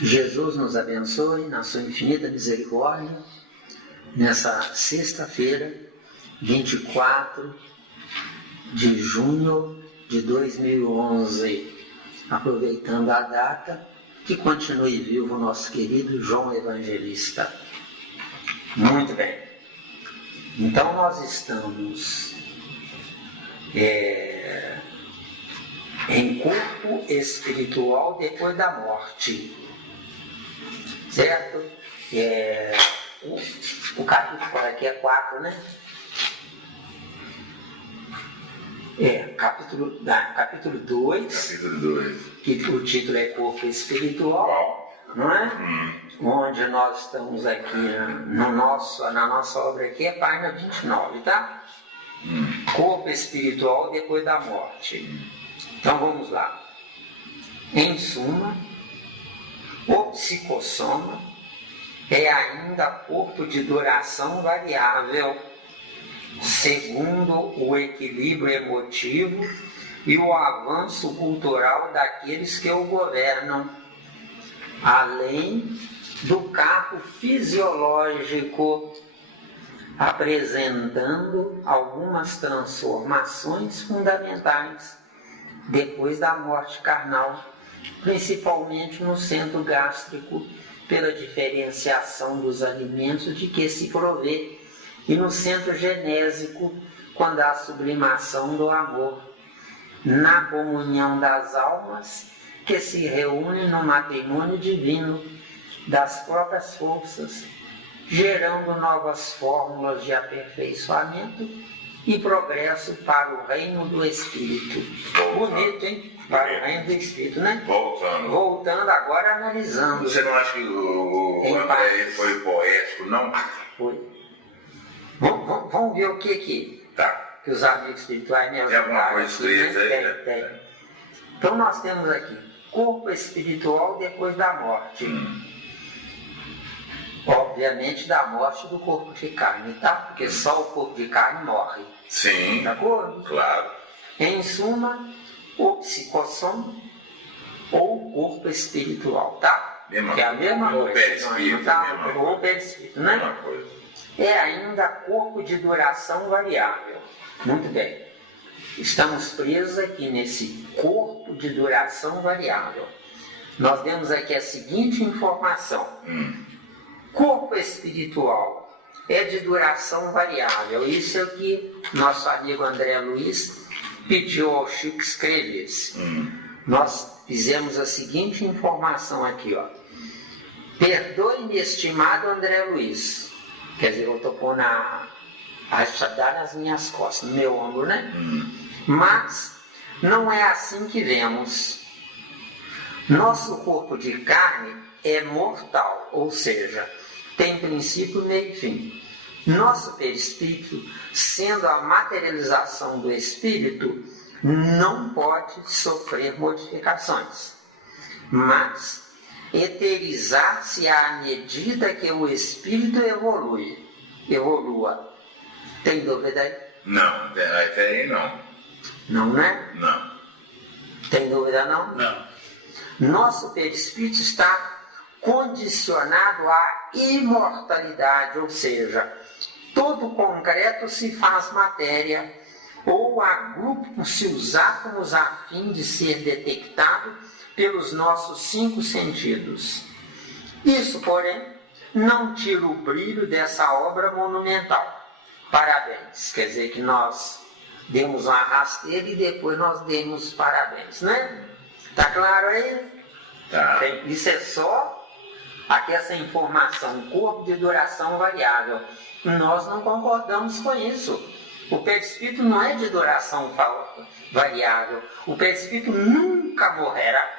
Jesus nos abençoe na sua infinita misericórdia, nessa sexta-feira, 24 de junho de 2011, aproveitando a data, que continue vivo o nosso querido João Evangelista. Muito bem. Então nós estamos em corpo espiritual depois da morte. Certo? O capítulo aqui é 4, né? Capítulo 2. Capítulo 2. Que o título é Corpo Espiritual, não é? Onde nós estamos aqui na nossa obra aqui, é página 29, tá? Corpo Espiritual depois da morte. Então vamos lá. Em suma, o psicossoma é ainda corpo de duração variável, segundo o equilíbrio emotivo e o avanço cultural daqueles que o governam, além do carro fisiológico, apresentando algumas transformações fundamentais depois da morte carnal, principalmente no centro gástrico, pela diferenciação dos alimentos de que se provê, e no centro genésico, quando há sublimação do amor, na comunhão das almas que se reúnem no matrimônio divino das próprias forças, gerando novas fórmulas de aperfeiçoamento e progresso para o reino do Espírito. Bonito, hein? Para o reino do Espírito, né? Voltando agora, analisando. Você não acha que o André foi poético, não? Foi. Vamos ver o que os amigos espirituais me ajudaram. Tem alguma coisa escrita aí? Tem. Então nós temos aqui corpo espiritual depois da morte. Obviamente da morte do corpo de carne, tá? Porque só o corpo de carne morre. Sim. De acordo? Claro. Em suma, o psicossoma ou o corpo espiritual, tá? Que é a mesma coisa. O perispírito, tá? Ou o perispírito, né? Mesma coisa. É ainda corpo de duração variável. Muito bem. Estamos presos aqui nesse corpo de duração variável. Nós demos aqui a seguinte informação. Corpo espiritual é de duração variável. Isso é o que nosso amigo André Luiz pediu ao Chico que escrevesse. Nós fizemos a seguinte informação aqui, ó. Perdoe-me, estimado André Luiz. Quer dizer, eu estou pondo a dar nas minhas costas, no meu ombro, né? Mas não é assim que vemos. Nosso corpo de carne é mortal, ou seja, tem princípio, meio e fim. Nosso perispírito, sendo a materialização do espírito, não pode sofrer modificações, mas eterizar-se à medida que o espírito evolua. Tem dúvida aí? Não, até aí não. Não, né? Não. Tem dúvida não? Não. Nosso perispírito está condicionado à imortalidade, ou seja, todo concreto se faz matéria, ou agrupa-se os átomos a fim de ser detectado pelos nossos 5 sentidos. Isso, porém, não tira o brilho dessa obra monumental. Parabéns. Quer dizer que nós demos uma rasteira e depois nós demos parabéns, né? Tá claro aí? Tá. Isso é só aqui essa informação, corpo de duração variável. Nós não concordamos com isso. O perispírito não é de duração variável. O perispírito nunca morrerá.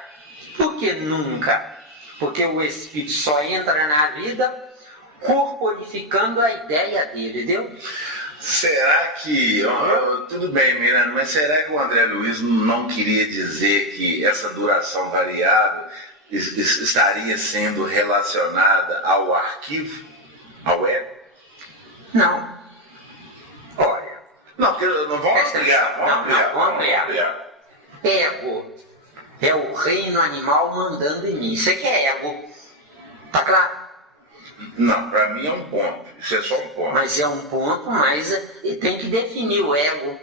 Por que nunca? Porque o espírito só entra na vida corporificando a ideia dele, entendeu? Será que... tudo bem, Miranda, mas será que o André Luiz não queria dizer que essa duração variável estaria sendo relacionada ao arquivo, ao ego? Não. Olha... Não, vamos ampliar. Vamos ampliar. Ego É o reino animal mandando em mim. Isso aqui é ego. Tá claro? Não, para mim é um ponto. Isso é só um ponto. Mas é um ponto, mas tem que definir o ego.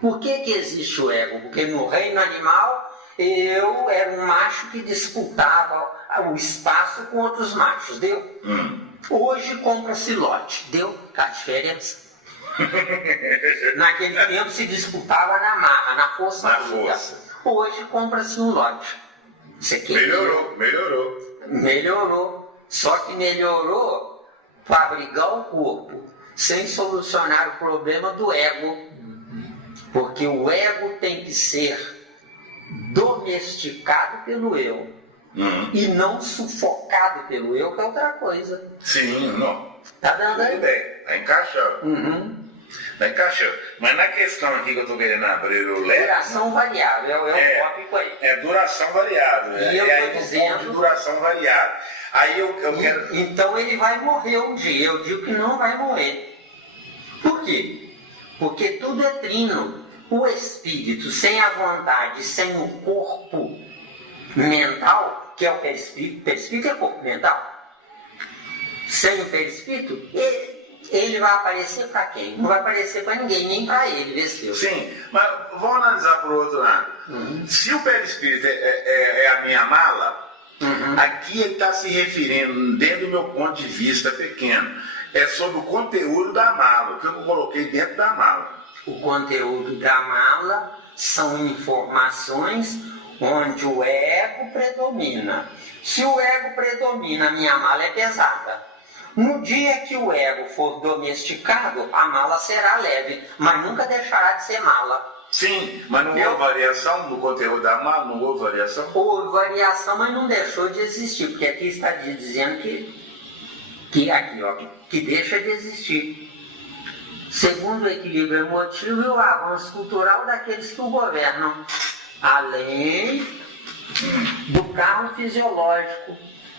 Por que existe o ego? Porque no reino animal eu era um macho que disputava o espaço com outros machos, deu? Hoje compra-se lote, deu? Tá a diferença? Naquele tempo se disputava na marra, na força. Na força. Hoje compra-se um lote. Isso aqui melhorou. Só que melhorou para abrigar o corpo, sem solucionar o problema do ego. Porque o ego tem que ser domesticado pelo eu. E não sufocado pelo eu, que é outra coisa. Sim, não. Tá dando aí? Tudo bem, tá encaixando. Tá encaixando. Mas na questão aqui que eu tô querendo abrir o leque... Duração variável, é o tópico aí. É duração variável. E eu tô dizendo... de duração variável. Aí eu quero... Então ele vai morrer um dia. Eu digo que não vai morrer. Por quê? Porque tudo é trino. O espírito, sem a vontade, sem o corpo mental, que é o perispírito, perispírito é corpo mental. Sem o perispírito, ele vai aparecer para quem? Não vai aparecer para ninguém, nem para ele, vê se eu. Sim, mas vamos analisar por outro lado. Se o perispírito é a minha mala, aqui ele está se referindo, dentro do meu ponto de vista pequeno, é sobre o conteúdo da mala, o que eu coloquei dentro da mala. O conteúdo da mala são informações onde o ego predomina. Se o ego predomina, a minha mala é pesada. No dia que o ego for domesticado, a mala será leve, mas nunca deixará de ser mala. Sim, mas não houve variação no conteúdo da mala? Não houve variação? Houve variação, mas não deixou de existir, porque aqui está dizendo que deixa de existir. Segundo o equilíbrio emotivo e o avanço cultural daqueles que o governam, além do carro fisiológico,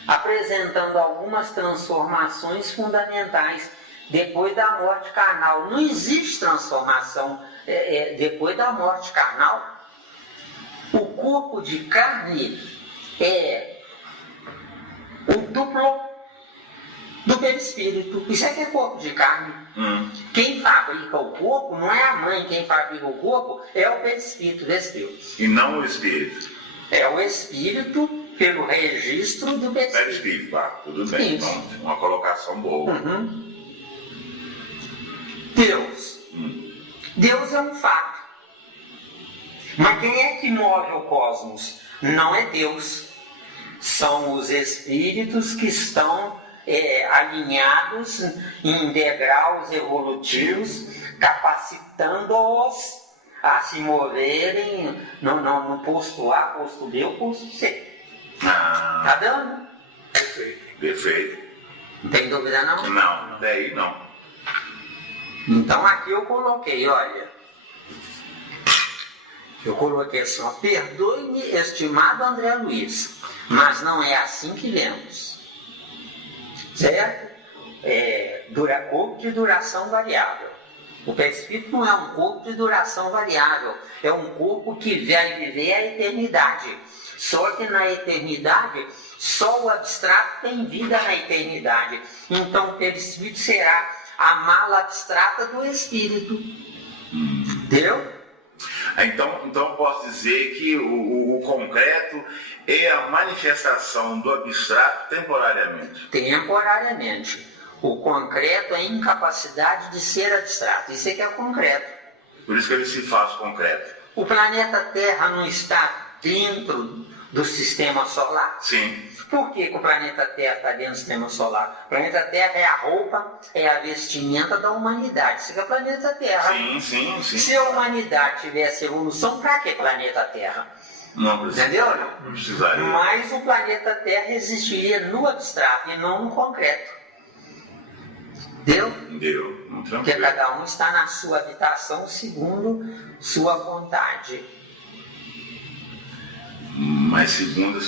apresentando algumas transformações fundamentais depois da morte carnal. Não existe transformação depois da morte carnal. O corpo de carne é o duplo do perispírito. Isso é que é corpo de carne. Quem fabrica o corpo não é a mãe, quem fabrica o corpo é o perispírito desse Deus. E não o espírito. É o espírito pelo registro do perispírito. Tudo bem, Isso. então, uma colocação boa. Deus. Deus é um fato. Mas quem é que move o cosmos? Não é Deus. São os espíritos que estão alinhados em degraus evolutivos, capacitando-os a se moverem no posto A, posto B ou posto C. Tá dando? Perfeito. Não tem dúvida não? Não, daí não. Então aqui eu coloquei, olha. Eu coloquei assim, ó, perdoe-me, estimado André Luiz, mas não é assim que lemos. Certo? Corpo de duração variável. O perispírito não é um corpo de duração variável, é um corpo que vai viver a eternidade. Só que na eternidade, só o abstrato tem vida na eternidade. Então o perispírito será a mala abstrata do espírito. Entendeu? Então eu posso dizer que o concreto é a manifestação do abstrato temporariamente. Temporariamente. O concreto é a incapacidade de ser abstrato. Isso é que é concreto. Por isso que ele se faz concreto. O planeta Terra não está dentro do sistema solar? Sim. Por que o planeta Terra está dentro do sistema solar? O planeta Terra é a roupa, é a vestimenta da humanidade. Isso é o planeta Terra. Sim. Se a humanidade tivesse evolução, para que planeta Terra? Não precisa. Entendeu? Não precisaria. Mas o planeta Terra existiria no abstrato e não no concreto. Deu? Deu. Porque cada um está na sua habitação segundo sua vontade. Mas segundo a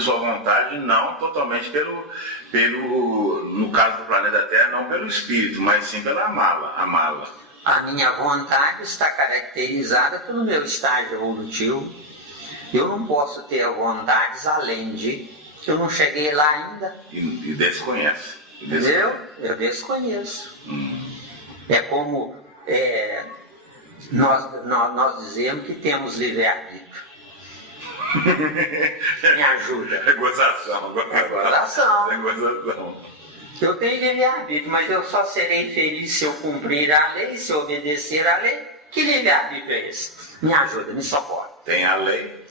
sua vontade, não totalmente no caso do planeta Terra, não pelo espírito, mas sim pela mala. A minha vontade está caracterizada pelo meu estágio evolutivo. Eu não posso ter vontades além de... Eu não cheguei lá ainda. E desconhece. Entendeu? Eu desconheço. É como nós dizemos que temos livre-arbítrio. Me ajuda. É gozação. É gozação. É gozação. Eu tenho livre-arbítrio, mas eu só serei feliz se eu cumprir a lei, se eu obedecer a lei. Que livre-arbítrio é esse? Me ajuda, me socorre. Tem a lei.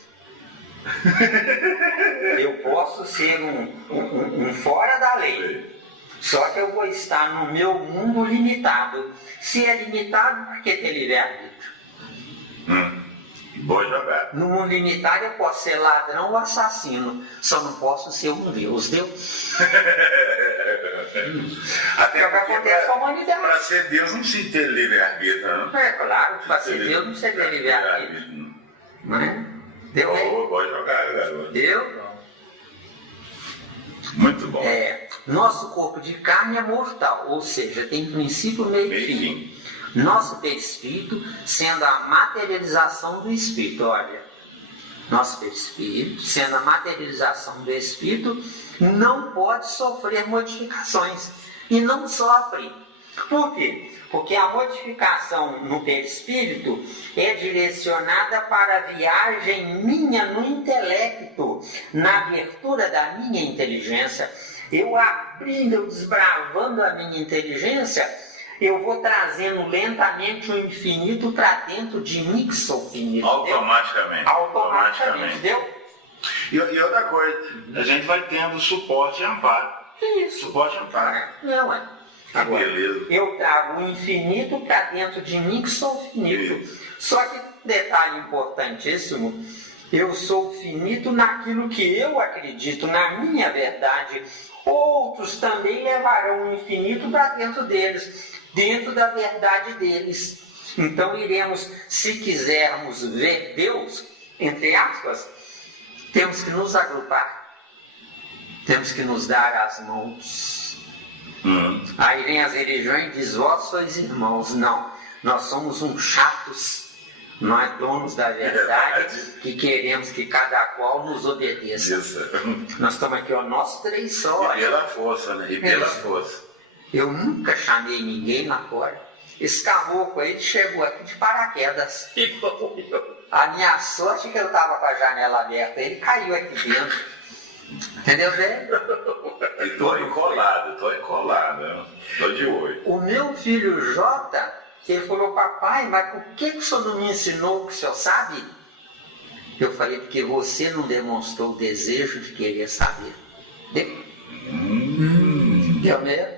Eu posso ser um fora da lei. Só que eu vou estar no meu mundo limitado. Se é limitado, por que ter livre-arbítrio? Boa jogada. No mundo limitado eu posso ser ladrão ou assassino. Só não posso ser um Deus. Até é o que acontece com a humanidade. Para ser Deus não precisa ter livre-arbítrio, não? É claro, para ser Deus não precisa ter livre-arbítrio. Não é? Deu aí? Boa jogada, garoto. Deu? Muito bom. Nosso corpo de carne é mortal, ou seja, tem princípio, meio e fim. Nosso perispírito sendo a materialização do espírito. Olha, nosso perispírito sendo a materialização do espírito não pode sofrer modificações e não sofre. Por quê? Porque a modificação no perispírito é direcionada para a viagem minha no intelecto, na abertura da minha inteligência. Eu abrindo, eu desbravando a minha inteligência, eu vou trazendo lentamente o infinito para dentro de mim, que sou finito. Automaticamente. Automaticamente, deu? E outra coisa, a gente vai tendo suporte e amparo. Isso. Suporte e amparo. Não, é. Agora, beleza. eu trago o infinito para dentro de mim, que sou finito. Isso. Só que, detalhe importantíssimo, eu sou finito naquilo que eu acredito, na minha verdade. Outros também levarão o infinito para dentro deles, dentro da verdade deles. Então iremos, se quisermos ver Deus, entre aspas, temos que nos agrupar, temos que nos dar as mãos. Aí vem as religiões e diz, vós sois irmãos. Não, nós somos uns chatos, nós donos da verdade, que queremos que cada qual nos obedeça. Isso. Nós estamos aqui, ó, nós três só. E pela força, né? E pela força. Eu nunca chamei ninguém lá fora. Esse caboclo aí chegou aqui de paraquedas. A minha sorte é que eu estava com a janela aberta, ele caiu aqui dentro. Entendeu, velho? Estou encolado. Estou de olho. O meu filho Jota, ele falou, papai, mas por que o senhor não me ensinou o que o senhor sabe? Eu falei, porque você não demonstrou o desejo de querer saber. Deu? Deu mesmo?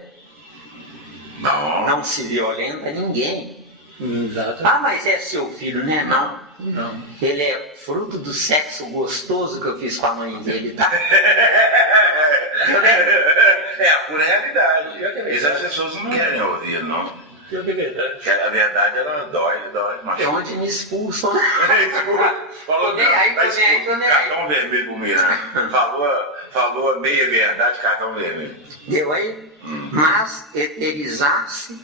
Não se violenta ninguém. Exato. Ah, mas é seu filho, né? Não. Não. Ele é fruto do sexo gostoso que eu fiz com a mãe dele, tá? É a pura realidade. Essas pessoas não querem ouvir, não. Pior que é verdade. Porque a verdade, ela dói, É onde me expulsam, né? Falou, Tô nem aí. cartão vermelho pro Miranda. Falou meia verdade, cartão vermelho. Deu aí? Mas eterizar-se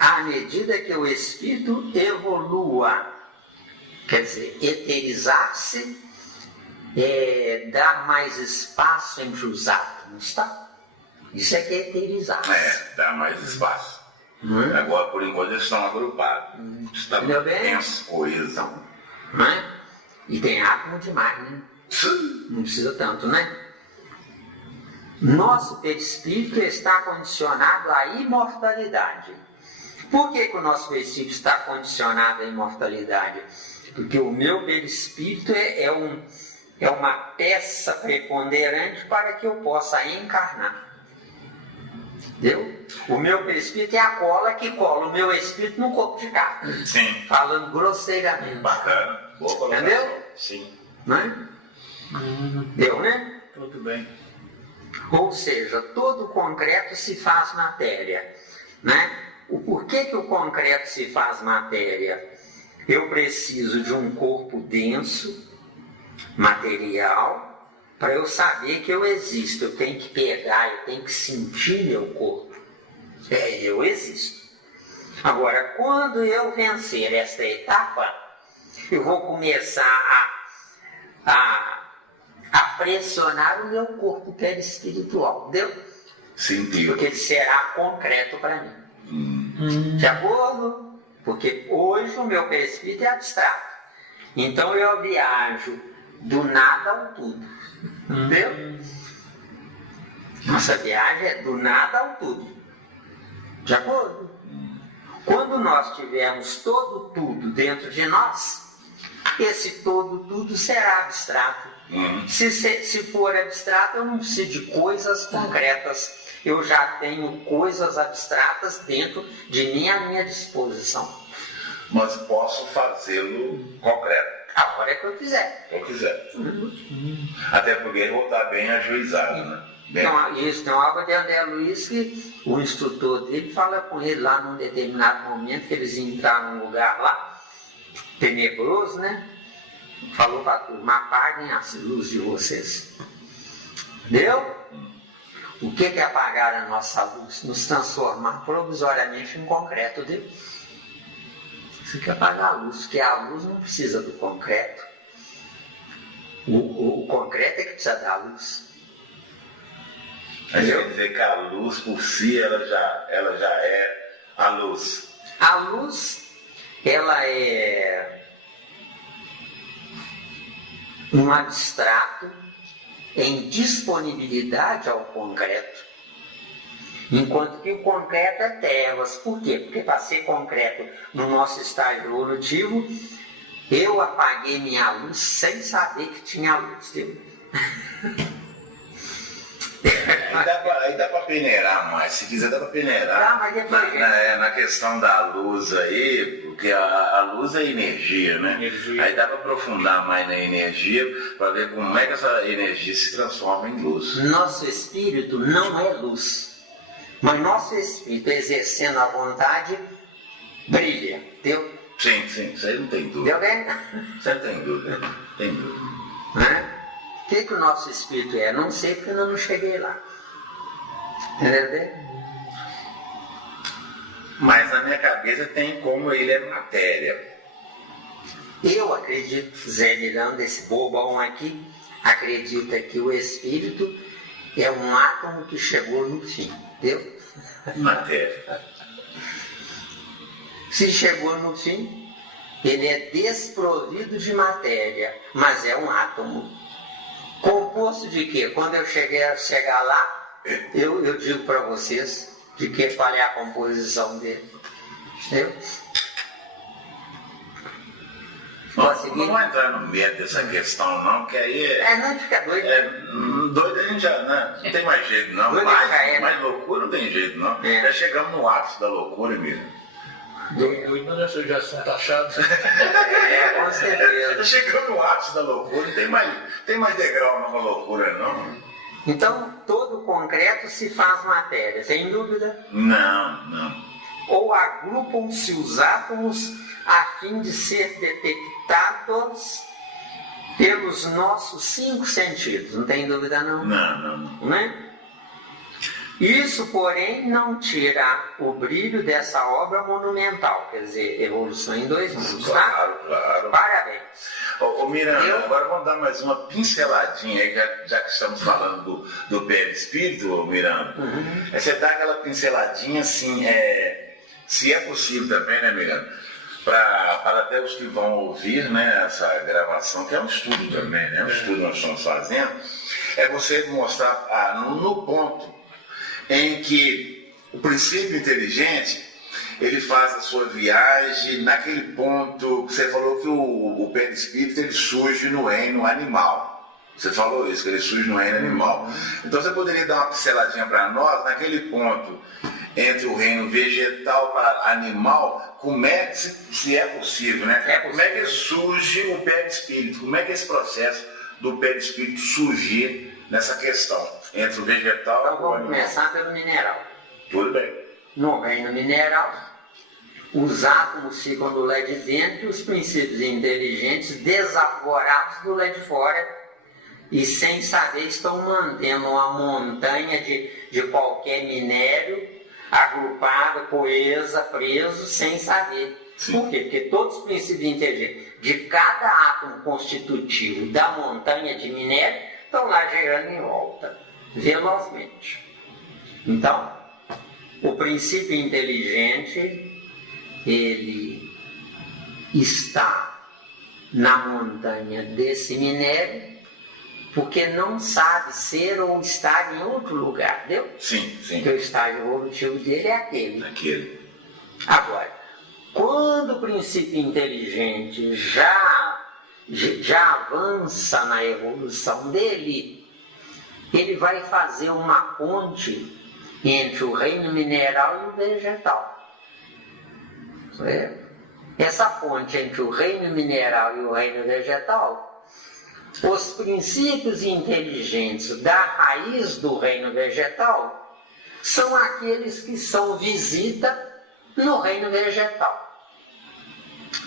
à medida que o espírito evolua. Quer dizer, eterizar-se é dar mais espaço entre os átomos, tá? Isso é que é eterizar-se. Dá mais espaço. Agora, por enquanto, eles estão agrupados. Está tenso, coesão. Não é? E tem átomo demais, né? Não precisa tanto, né? Nosso perispírito está condicionado à imortalidade. Por que o nosso perispírito está condicionado à imortalidade? Porque o meu perispírito é uma peça preponderante para que eu possa encarnar. Entendeu? O meu perispírito é a cola que cola o meu espírito no corpo de carne. Sim. Falando grosseiramente. Bacana. Boa colocação. Entendeu? Sim. Não é? Deu, né? Tudo bem. Ou seja, todo concreto se faz matéria. Né? O porquê que o concreto se faz matéria? Eu preciso de um corpo denso, material, para eu saber que eu existo. Eu tenho que pegar, eu tenho que sentir meu corpo. Eu existo. Agora, quando eu vencer esta etapa, eu vou começar a pressionar o meu corpo perispiritual, entendeu? Sentiu. Porque ele será concreto para mim. De acordo? Porque hoje o meu perispírito é abstrato. Então eu viajo do nada ao tudo. Entendeu? Nossa viagem é do nada ao tudo. De acordo? Quando nós tivermos todo tudo dentro de nós, esse todo tudo será abstrato. Se for abstrato, eu não preciso de coisas concretas. Eu já tenho coisas abstratas dentro de mim à minha disposição. Mas posso fazê-lo concreto. A hora que eu quiser. Se eu quiser. Até porque eu vou estar bem ajuizado, né? Então, isso tem uma obra de André Luiz que o instrutor dele fala com ele lá num determinado momento que eles entraram num lugar lá, tenebroso, né? Falou para a turma: apaguem as luzes de vocês. Entendeu? O que é apagar a nossa luz? Nos transformar provisoriamente em concreto, entendeu? Isso que é apagar a luz, porque a luz não precisa do concreto. O concreto é que precisa da luz. Mas quer dizer que a luz por si, ela já é a luz. A luz, ela é um abstrato em disponibilidade ao concreto. Enquanto que o concreto é trevas. Por quê? Porque para ser concreto no nosso estágio evolutivo, eu apaguei minha luz sem saber que tinha luz. Viu? Aí dá para peneirar mais, se quiser dá para peneirar na questão da luz aí, porque a luz é energia, né? Aí dá para aprofundar mais na energia, para ver como é que essa energia se transforma em luz. Nosso espírito não é luz, mas nosso espírito, exercendo a vontade, brilha, entendeu? Sim, isso aí não tem dúvida. Deu bem? Você tem dúvida, tem dúvida. O que o nosso espírito é? Não sei, porque eu não cheguei lá. Entendeu? Mas na minha cabeça tem como ele é matéria. Eu acredito, Zé Miranda, esse bobão aqui, acredita que o espírito é um átomo que chegou no fim. Entendeu? Matéria. Se chegou no fim, ele é desprovido de matéria, mas é um átomo. Composto de quê? Quando eu chegar lá, eu digo para vocês de qual é a composição dele. Entendeu? Não vou entrar no meio dessa questão não, que aí não fica doido. Doido a gente já, né? Não tem mais jeito não. Mais loucura não tem jeito não. Já chegamos no ápice da loucura mesmo. Doido, né? Vocês já são taxados. Com certeza. Já chegamos no ápice da loucura, não tem mais degrau numa loucura não. Então, todo concreto se faz matéria, tem dúvida? Não. Ou agrupam-se os átomos a fim de ser detectados pelos nossos 5 sentidos, não tem dúvida não? Não. Né? Isso, porém, não tira o brilho dessa obra monumental, quer dizer, Evolução em 2 Mundos, claro, tá? Claro. Parabéns. Ô Miranda, agora vamos dar mais uma pinceladinha aí, já que estamos falando do perispírito, Miranda. Você dá aquela pinceladinha assim, se é possível também, né, Miranda? Para até os que vão ouvir, né, essa gravação, que é um estudo também, né? Um estudo que nós estamos fazendo, é você mostrar no ponto em que o princípio inteligente ele faz a sua viagem naquele ponto que você falou que o perispírito ele surge no reino animal. Você falou isso, que ele surge no reino animal. Então você poderia dar uma pinceladinha para nós naquele ponto entre o reino vegetal para animal, como é que, se é possível, né? Como é que surge o perispírito? Como é que é esse processo do perispírito surgir nessa questão entre o vegetal e o animal? Então vamos começar pelo mineral. Tudo bem. No reino mineral, os átomos ficam do lado de dentro e os princípios inteligentes desavorados do lado de fora e sem saber estão mantendo uma montanha de qualquer minério agrupado, coesa, preso, sem saber. Sim. Por quê? Porque todos os princípios inteligentes de cada átomo constitutivo da montanha de minério estão lá girando em volta, velozmente. Então, o princípio inteligente, ele está na montanha desse minério porque não sabe ser ou estar em outro lugar, entendeu? Sim, sim. Porque o estágio evolutivo dele é aquele. Aquele. Agora, quando o princípio inteligente já avança na evolução dele, ele vai fazer uma ponte entre o reino mineral e o vegetal. Certo? Essa ponte entre o reino mineral e o reino vegetal, os princípios inteligentes da raiz do reino vegetal são aqueles que são visita no reino vegetal.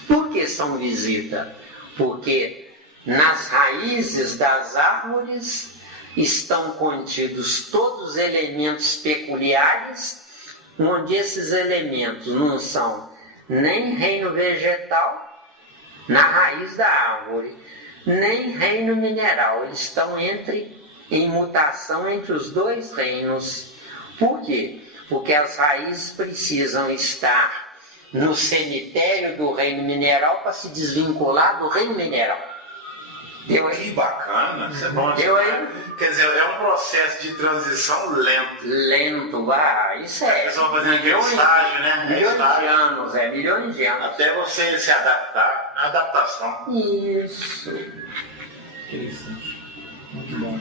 Por que são visita? Porque nas raízes das árvores estão contidos todos os elementos peculiares, onde esses elementos não são nem reino vegetal, na raiz da árvore, nem reino mineral. Eles estão em mutação entre os dois reinos. Por quê? Porque as raízes precisam estar no cemitério do reino mineral para se desvincular do reino mineral. Deu aí? Que bacana, isso é bom Deu demais. aí? Quer dizer, é um processo de transição lento. Lento, isso é. Eles vão fazendo aquele estágio, né? Milhões Estágio. de anos, milhões de anos. Até você se adaptar, a adaptação. Isso. Interessante. Muito bom.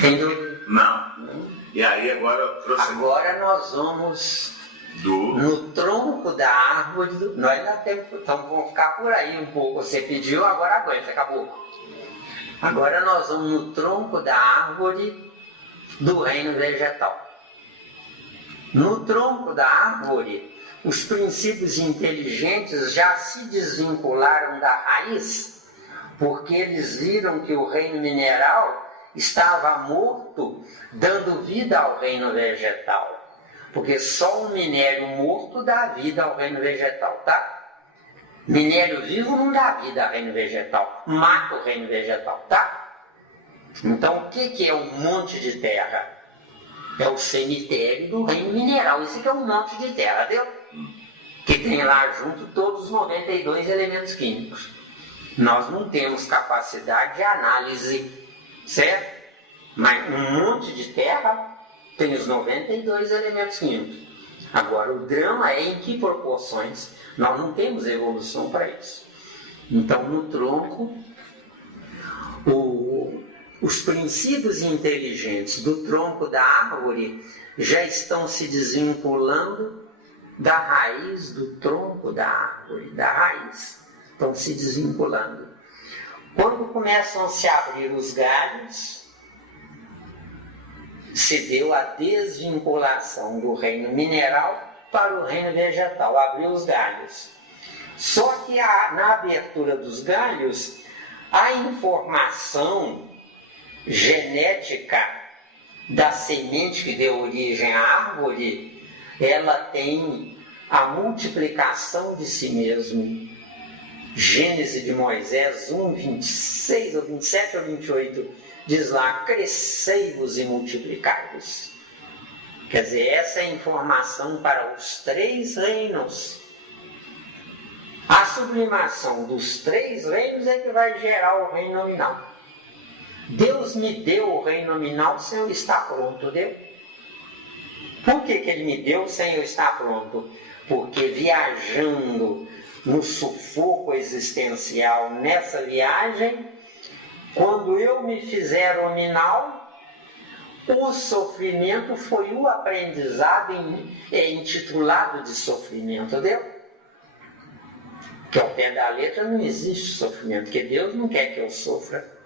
Tem dúvida? Não. E aí agora eu trouxe Agora nós vamos do... no tronco da árvore. Nós ainda temos, então vamos ficar por aí um pouco. Você pediu, agora aguenta, acabou. Agora nós vamos no tronco da árvore do reino vegetal. No tronco da árvore, os princípios inteligentes já se desvincularam da raiz, porque eles viram que o reino mineral estava morto, dando vida ao reino vegetal. Porque só um minério morto dá vida ao reino vegetal, tá? Minério vivo não dá vida ao reino vegetal, mata o reino vegetal, tá? Então o que é um monte de terra? É o cemitério do reino mineral. Isso aqui é um monte de terra, viu? Que tem lá junto todos os 92 elementos químicos. Nós não temos capacidade de análise, certo? Mas um monte de terra tem os 92 elementos químicos. Agora, o drama é em que proporções. Nós não temos evolução para isso. Então, no tronco, os princípios inteligentes do tronco da árvore já estão se desvinculando da raiz do tronco da árvore, da raiz. Estão se desvinculando. Quando começam a se abrir os galhos, se deu a desvinculação do reino mineral para o reino vegetal, abriu os galhos. Só que na abertura dos galhos, a informação genética da semente que deu origem à árvore, ela tem a multiplicação de si mesmo. Gênesis de Moisés 1, 26 ou 27 ou 28, diz lá, crescei-vos e multiplicai-vos. Quer dizer, essa é a informação para os três reinos. A sublimação dos três reinos é que vai gerar o reino nominal. Deus me deu o reino nominal sem eu estar pronto, deu? Por que ele me deu sem eu estar pronto? Porque viajando no sufoco existencial, nessa viagem, quando eu me fizer nominal, o sofrimento foi o aprendizado intitulado de sofrimento, entendeu? Que ao pé da letra não existe sofrimento, porque Deus não quer que eu sofra.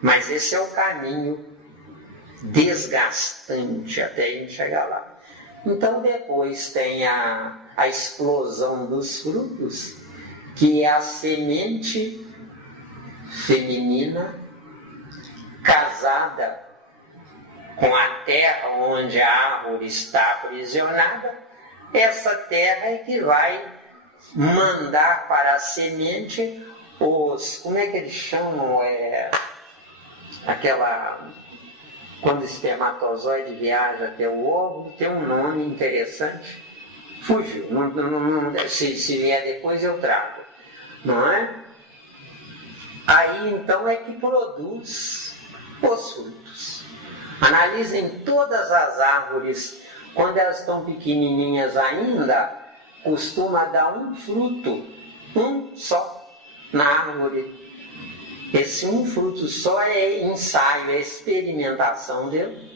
Mas esse é o caminho desgastante até a gente chegar lá. Então depois tem a explosão dos frutos, que é a semente feminina casada com a terra onde a árvore está aprisionada, essa terra é que vai mandar para a semente os, como é que eles chamam, quando o espermatozoide viaja até o óvulo, tem um nome interessante, fugiu, se vier depois eu trago, não é? Aí então é que produz os frutos. Analisem todas as árvores, quando elas estão pequenininhas ainda, costuma dar um fruto, um só, na árvore. Esse um fruto só é ensaio, é experimentação dele.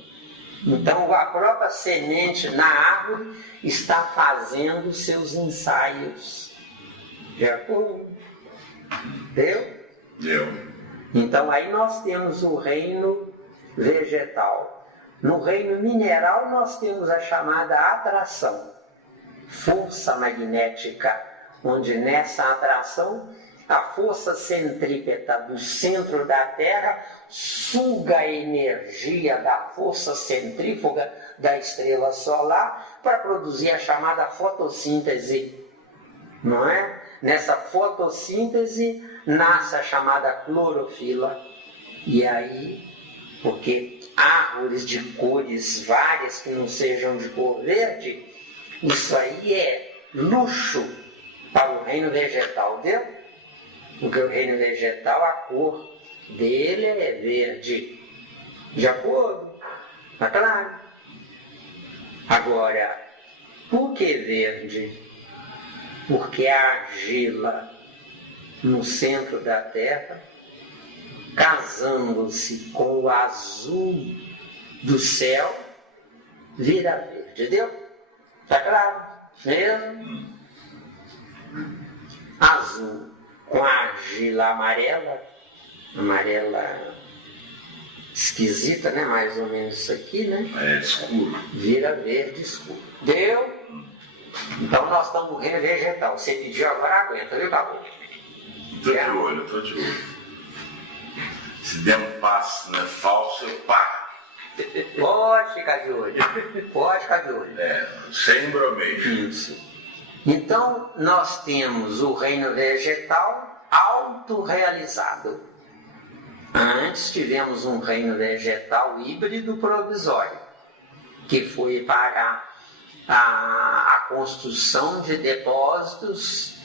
Então a própria semente na árvore está fazendo seus ensaios. De acordo? Deu? Deu. Então aí nós temos o reino vegetal. No reino mineral nós temos a chamada atração, força magnética, onde nessa atração a força centrípeta do centro da Terra suga a energia da força centrífuga da estrela solar para produzir a chamada fotossíntese, não é? Nessa fotossíntese nasce a chamada clorofila. E aí, porque árvores de cores várias que não sejam de cor verde, isso aí é luxo para o reino vegetal dele. Porque o reino vegetal, a cor dele é verde. De acordo? Está claro? Agora, por que verde? Porque a argila no centro da Terra, casando-se com o azul do céu, vira verde. Deu? Está claro? Mesmo? Azul com a argila amarela esquisita, né? Mais ou menos isso aqui, né? É escuro. Vira verde escuro. Deu? Então nós estamos no reino vegetal. Você pediu, agora aguenta, viu, Cabo? Tô de olho, tô de olho. Se der um passo não é falso, eu paro. Pode ficar de olho. Pode ficar de olho. Sem bromejo. Isso. Então, nós temos o reino vegetal autorrealizado. Antes tivemos um reino vegetal híbrido provisório, que foi para a construção de depósitos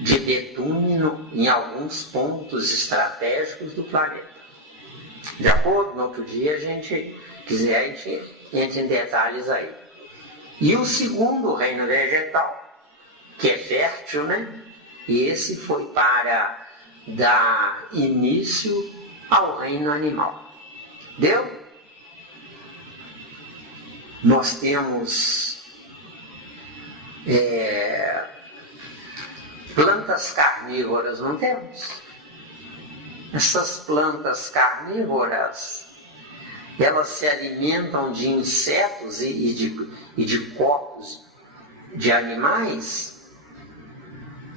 de betume em alguns pontos estratégicos do planeta. De acordo? No outro dia, a gente quiser, a gente entra em detalhes aí. E o segundo reino vegetal, que é fértil, né? E esse foi para dar início ao reino animal. Deu? Nós temos plantas carnívoras, não temos? Essas plantas carnívoras, elas se alimentam de insetos e de corpos de animais.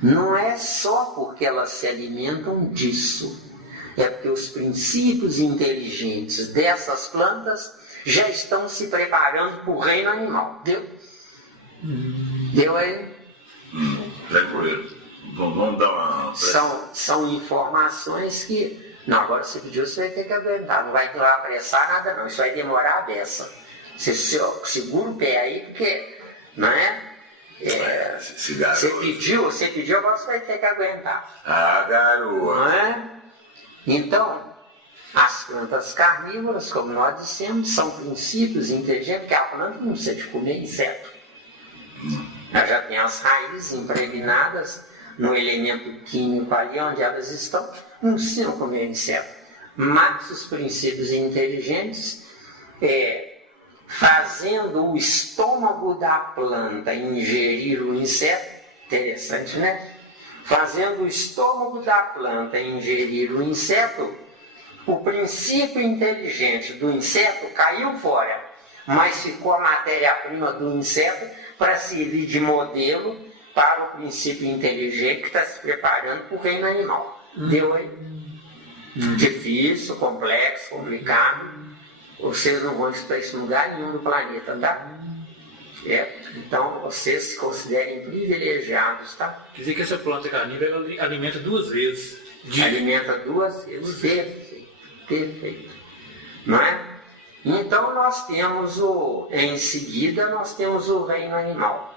Não é só porque elas se alimentam disso, é porque os princípios inteligentes dessas plantas já estão se preparando para o reino animal. Deu? Deu aí? Tranquilo. Vamos dar uma... São informações que... Não, agora você pediu, você vai ter que aguentar. Não vai apressar nada não, isso vai demorar a beça. Você segura o pé aí, porque... Não é? Você pediu, agora você vai ter que aguentar. Ah, garoto. Não é? Então, as plantas carnívoras, como nós dissemos, são princípios inteligentes, porque a planta não precisa de comer inseto. Ela já tem as raízes impregnadas no elemento químico ali onde elas estão, não precisam comer inseto. Mas os princípios inteligentes fazendo o estômago da planta ingerir o inseto, interessante, né? Fazendo o estômago da planta ingerir o inseto, o princípio inteligente do inseto caiu fora, mas ficou a matéria-prima do inseto para servir de modelo para o princípio inteligente que está se preparando para o reino animal. Deu aí? Difícil, complexo, complicado. Vocês não vão estudar isso em lugar nenhum do planeta, tá? Então vocês se considerem privilegiados, tá? Quer dizer que essa planta carnívora ela alimenta 2 vezes. Alimenta 2 vezes. Perfeito. Não é? Então nós temos em seguida nós temos o reino animal.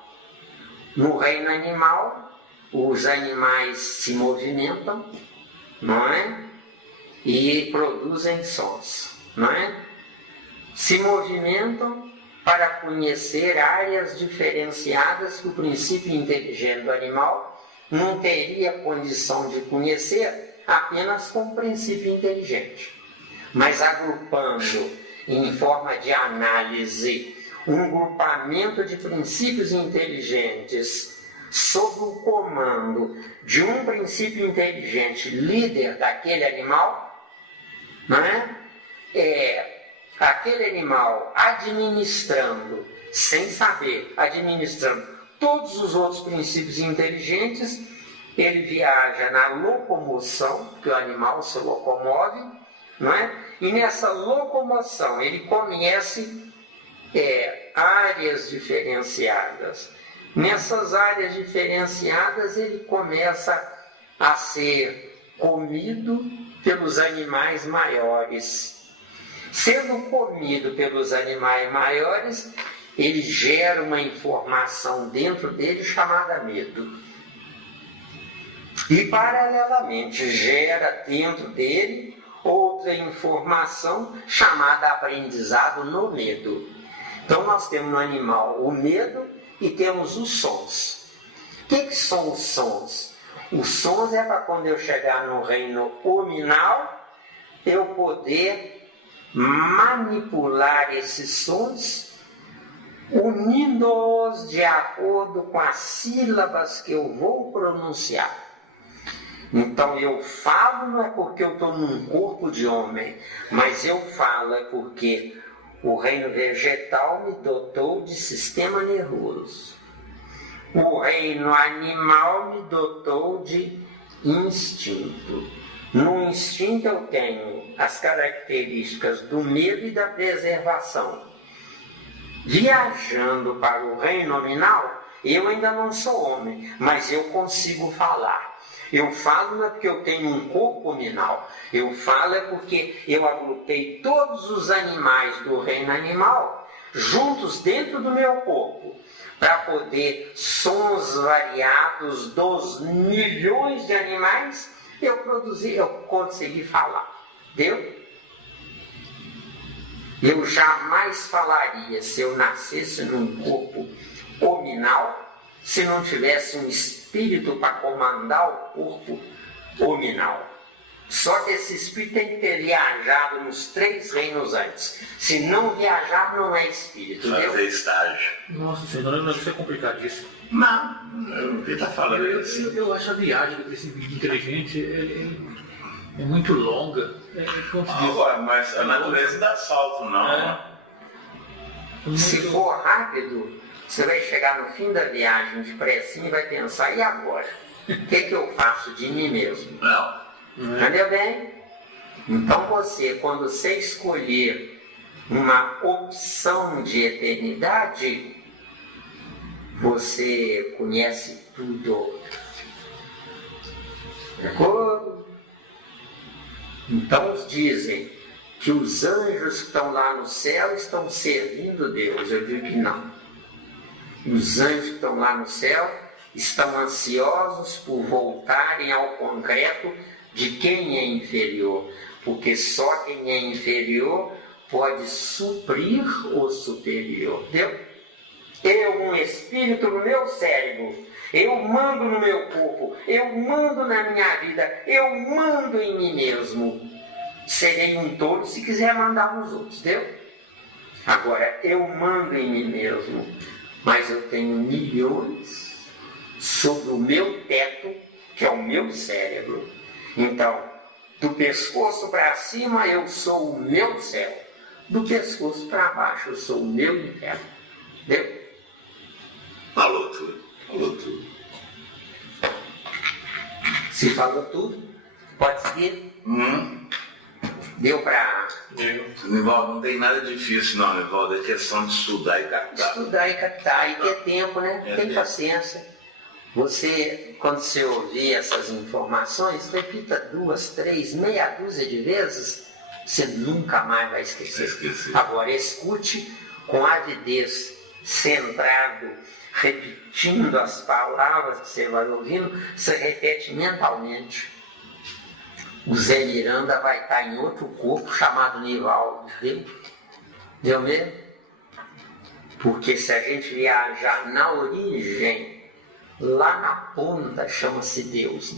No reino animal, os animais se movimentam, não é? E produzem sons, não é? Se movimentam para conhecer áreas diferenciadas que o princípio inteligente do animal não teria condição de conhecer apenas com o princípio inteligente. Mas agrupando em forma de análise um grupamento de princípios inteligentes sob o comando de um princípio inteligente líder daquele animal, não é? Aquele animal administrando, sem saber, administrando todos os outros princípios inteligentes, ele viaja na locomoção, porque o animal se locomove, não é? E nessa locomoção ele conhece áreas diferenciadas. Nessas áreas diferenciadas ele começa a ser comido pelos animais maiores. Sendo comido pelos animais maiores, ele gera uma informação dentro dele chamada medo. E paralelamente gera dentro dele outra informação chamada aprendizado no medo. Então nós temos no animal o medo e temos os sons. O que são os sons? Os sons é para quando eu chegar no reino hominal, eu poder manipular esses sons, unindo-os de acordo com as sílabas que eu vou pronunciar. Então eu falo não é porque eu estou num corpo de homem, mas eu falo é porque o reino vegetal me dotou de sistema nervoso. O reino animal me dotou de instinto. No instinto eu tenho as características do medo e da preservação. Viajando para o reino nominal, eu ainda não sou homem, mas eu consigo falar. Eu falo não é porque eu tenho um corpo nominal, eu falo é porque eu agrupei todos os animais do reino animal juntos dentro do meu corpo, para poder sons variados dos milhões de animais eu consegui falar. Deu? Eu jamais falaria se eu nascesse num corpo hominal, se não tivesse um espírito para comandar o corpo hominal. Só que esse espírito tem que ter viajado nos 3 reinos antes. Se não viajar, não é espírito. Fazer estágio. Nossa senhora, não é complicadíssimo. Não, ele está falando assim. Eu acho a viagem desse vídeo inteligente é muito longa. Mas a natureza dá salto, não. Se for rápido, você vai chegar no fim da viagem depressinho e vai pensar, e agora? O que eu faço de mim mesmo? Não. Entendeu bem? Então você, quando você escolher uma opção de eternidade, você conhece tudo. De acordo? Então dizem que os anjos que estão lá no céu estão servindo Deus. Eu digo que não. Os anjos que estão lá no céu estão ansiosos por voltarem ao concreto de quem é inferior, porque só quem é inferior pode suprir o superior. Entendeu? Eu, um espírito no meu cérebro, eu mando no meu corpo, eu mando na minha vida, eu mando em mim mesmo. Serei um tolo se quiser mandar nos outros, entendeu? Agora, eu mando em mim mesmo, mas eu tenho milhões sobre o meu teto, que é o meu cérebro. Então, do pescoço para cima eu sou o meu céu, do pescoço para baixo eu sou o meu inferno. Entendeu? Falou tudo. Se falou tudo, pode seguir. Deu para... Nivaldo, não tem nada difícil não, Nivaldo, é questão de estudar e captar. Estudar e captar, e ter tempo, né? Tem paciência. Você, quando você ouvir essas informações, repita 2, 3, meia dúzia de vezes, você nunca mais vai esquecer. Agora, escute com avidez, centrado, repetindo as palavras que você vai ouvindo, você repete mentalmente. O Zé Miranda vai estar em outro corpo chamado Nivaldo, viu? Deu mesmo? Porque se a gente viajar na origem, lá na ponta chama-se Deus.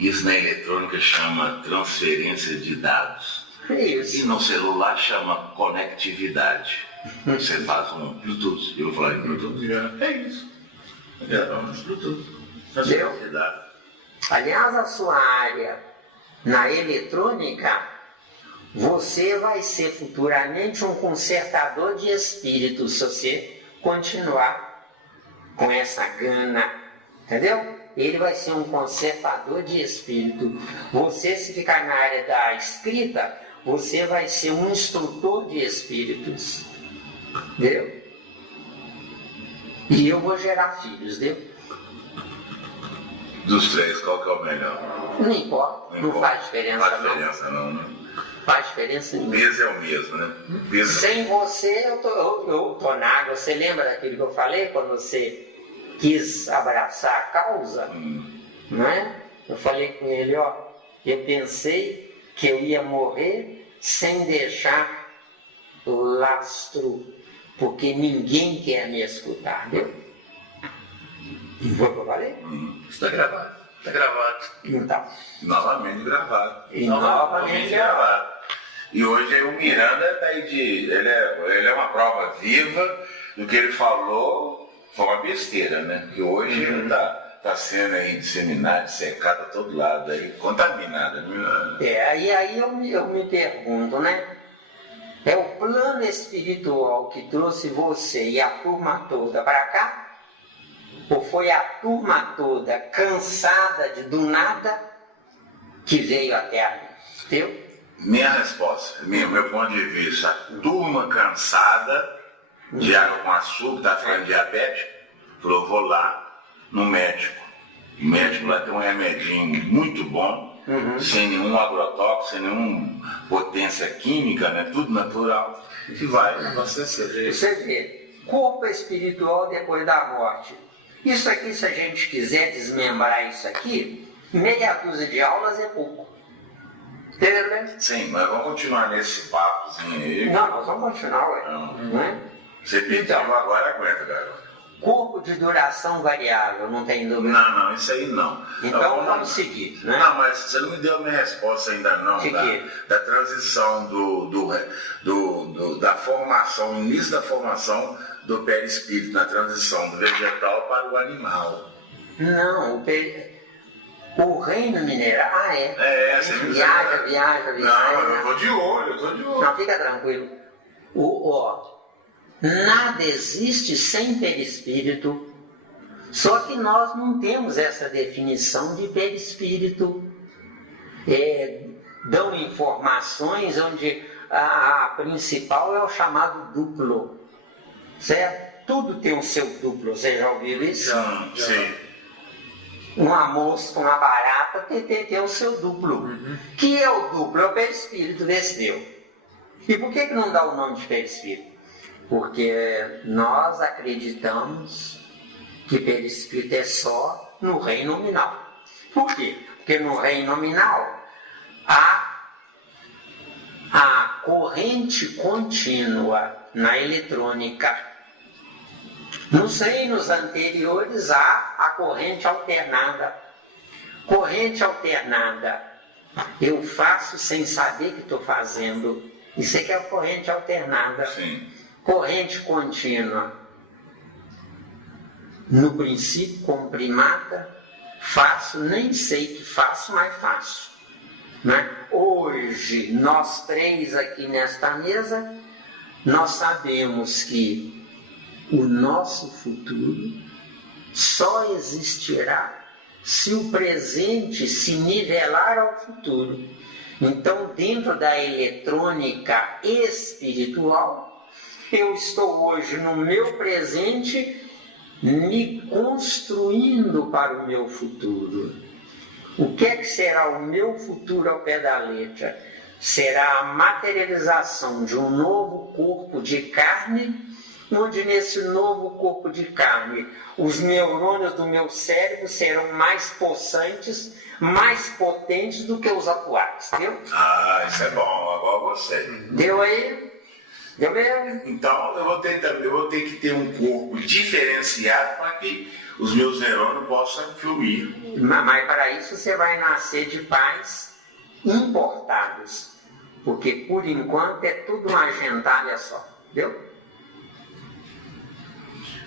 Isso na eletrônica chama transferência de dados. É isso. E no celular chama conectividade. Você faz um Bluetooth. Eu vou falar em Bluetooth. É isso. Bluetooth. Transferência de dados. Aliás, a sua área na eletrônica, você vai ser futuramente um consertador de espíritos, se você continuar com essa gana, entendeu? Ele vai ser um consertador de espírito. Você, se ficar na área da escrita, você vai ser um instrutor de espíritos, entendeu? E eu vou gerar filhos, entendeu? Dos três, qual que é o melhor? Não importa, não faz diferença, não. Faz diferença não, né? Faz diferença nenhuma. O peso é o mesmo, né? Sem você, eu tô na água. Você lembra daquilo que eu falei, quando você quis abraçar a causa? Não é? Eu falei com ele, ó, eu pensei que eu ia morrer sem deixar lastro, porque ninguém quer me escutar, viu? Não foi o que eu falei? Está gravado. Está gravado. Então. Novamente gravado. E novamente gravado. E hoje o Miranda está aí de... Ele é uma prova viva do que ele falou, foi uma besteira, né? Que hoje está sendo aí disseminado, secado a todo lado, aí, contaminado. Aí eu me pergunto, né? É o plano espiritual que trouxe você e a turma toda para cá? Ou foi a turma toda cansada do nada que veio até ali? Entendeu? Minha resposta, meu ponto de vista, a turma cansada de água com açúcar, está ficando diabético, falou, vou lá no médico. O médico lá tem um remedinho muito bom, sem nenhum agrotóxico, sem nenhuma potência química, né? Tudo natural. E vai, você vê, corpo espiritual depois da morte. Isso aqui, se a gente quiser desmembrar isso aqui, meia dúzia de aulas é pouco. Entendeu? Sim, mas vamos continuar nesse papozinho aí. Não, nós vamos continuar, ué. Não é? Você pediu, então, agora aguenta, garoto. Corpo de duração variável, não tem dúvida? Não, isso aí não. Então vamos seguir, né? Não, mas você não me deu a minha resposta ainda não, da transição da formação, início da formação do perispírito, na transição do vegetal para o animal. Não, o reino mineral, você viaja. Não, eu tô de olho. Não, fica tranquilo. Nada existe sem perispírito, só que nós não temos essa definição de perispírito. Dão informações onde a principal é o chamado duplo, certo? Tudo tem o seu duplo, você já ouviu isso? Sim. Uma mosca, uma barata tem o seu duplo. Que é o duplo? É o perispírito desse Deus. E por que não dá o nome de perispírito? Porque nós acreditamos que perispírito é só no reino nominal. Por quê? Porque no reino nominal há a corrente contínua na eletrônica. Nos reinos anteriores há a corrente alternada. Corrente alternada, eu faço sem saber que estou fazendo. Isso é que é a corrente alternada. Sim. Corrente contínua. No princípio, como primata, faço, nem sei que faço, mas faço. Né? Hoje, nós três aqui nesta mesa, nós sabemos que o nosso futuro só existirá se o presente se nivelar ao futuro. Então, dentro da eletrônica espiritual, eu estou hoje no meu presente me construindo para o meu futuro. O que é que será o meu futuro ao pé da letra? Será a materialização de um novo corpo de carne, onde nesse novo corpo de carne os neurônios do meu cérebro serão mais possantes, mais potentes do que os atuais. Deu? Ah, isso é bom, agora eu gostei. Deu aí? Deu mesmo? Então eu vou ter que ter um corpo diferenciado para que os meus neurônios possam fluir. Mas para isso você vai nascer de pais importados, porque por enquanto é tudo uma gentalha só, viu?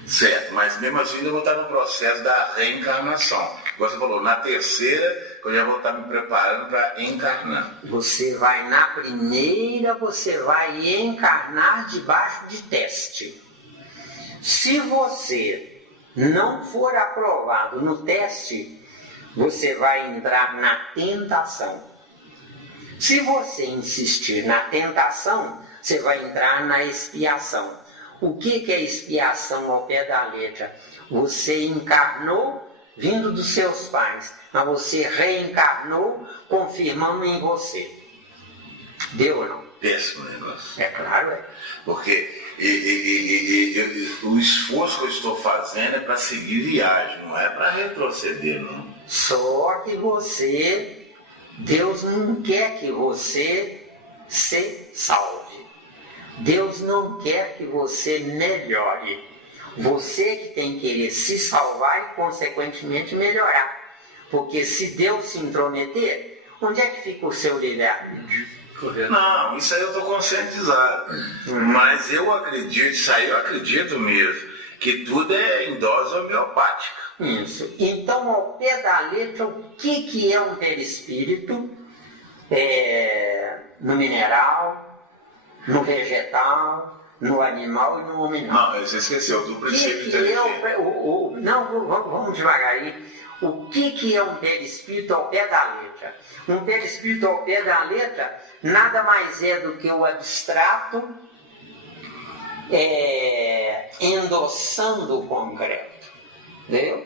Certo, mas mesmo assim eu vou estar no processo da reencarnação. Como você falou, na terceira eu já vou estar me preparando para encarnar. Você vai na primeira, você vai encarnar debaixo de teste. Se você não for aprovado no teste, você vai entrar na tentação. Se você insistir na tentação, você vai entrar na expiação. O que é expiação ao pé da letra? Você encarnou vindo dos seus pais, mas você reencarnou confirmando em você. Deu ou não? Péssimo negócio. É claro, é. Porque o esforço que eu estou fazendo é para seguir viagem, não é para retroceder, não. Só que você, Deus não quer que você se salve. Deus não quer que você melhore. Você que tem que querer se salvar e, consequentemente, melhorar. Porque se Deus se intrometer, onde é que fica o seu livre-arbítrio? Não, isso aí eu estou conscientizado. Mas eu acredito, isso aí eu acredito mesmo, que tudo é em dose homeopática. Isso. Então, ao pé da letra, o que é um perispírito? No mineral, no vegetal, no animal e no hominal. Não, você esqueceu do princípio inteligente. Não, vamos devagar aí. O que é um perispírito ao pé da letra? Um perispírito ao pé da letra nada mais é do que o abstrato endossando o concreto. Entendeu?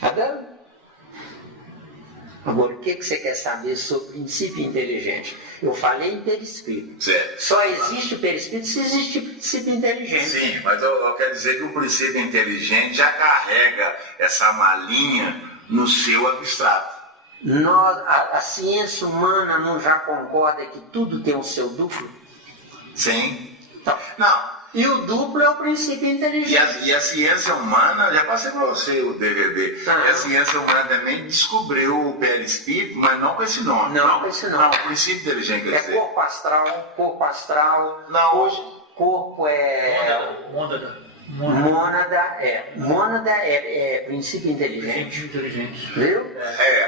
Tá dando? Agora, o que você quer saber sobre o princípio inteligente? Eu falei em perispírito. Certo. Só existe perispírito se existe princípio inteligente. Sim, mas eu quero dizer que o princípio inteligente já carrega essa malinha no seu abstrato. A ciência humana não já concorda que tudo tem o seu duplo? Sim. Então, Não. e o duplo é o princípio inteligente. E a ciência humana, já passei para você o DVD, Ah. e a ciência humana também descobriu o perispírito, mas não com esse nome. Não com esse nome. Não, o princípio inteligente, quer É dizer. corpo astral. Não, hoje... Corpo é... Mônada. Mônada é princípio inteligente. Princípio inteligente. Viu?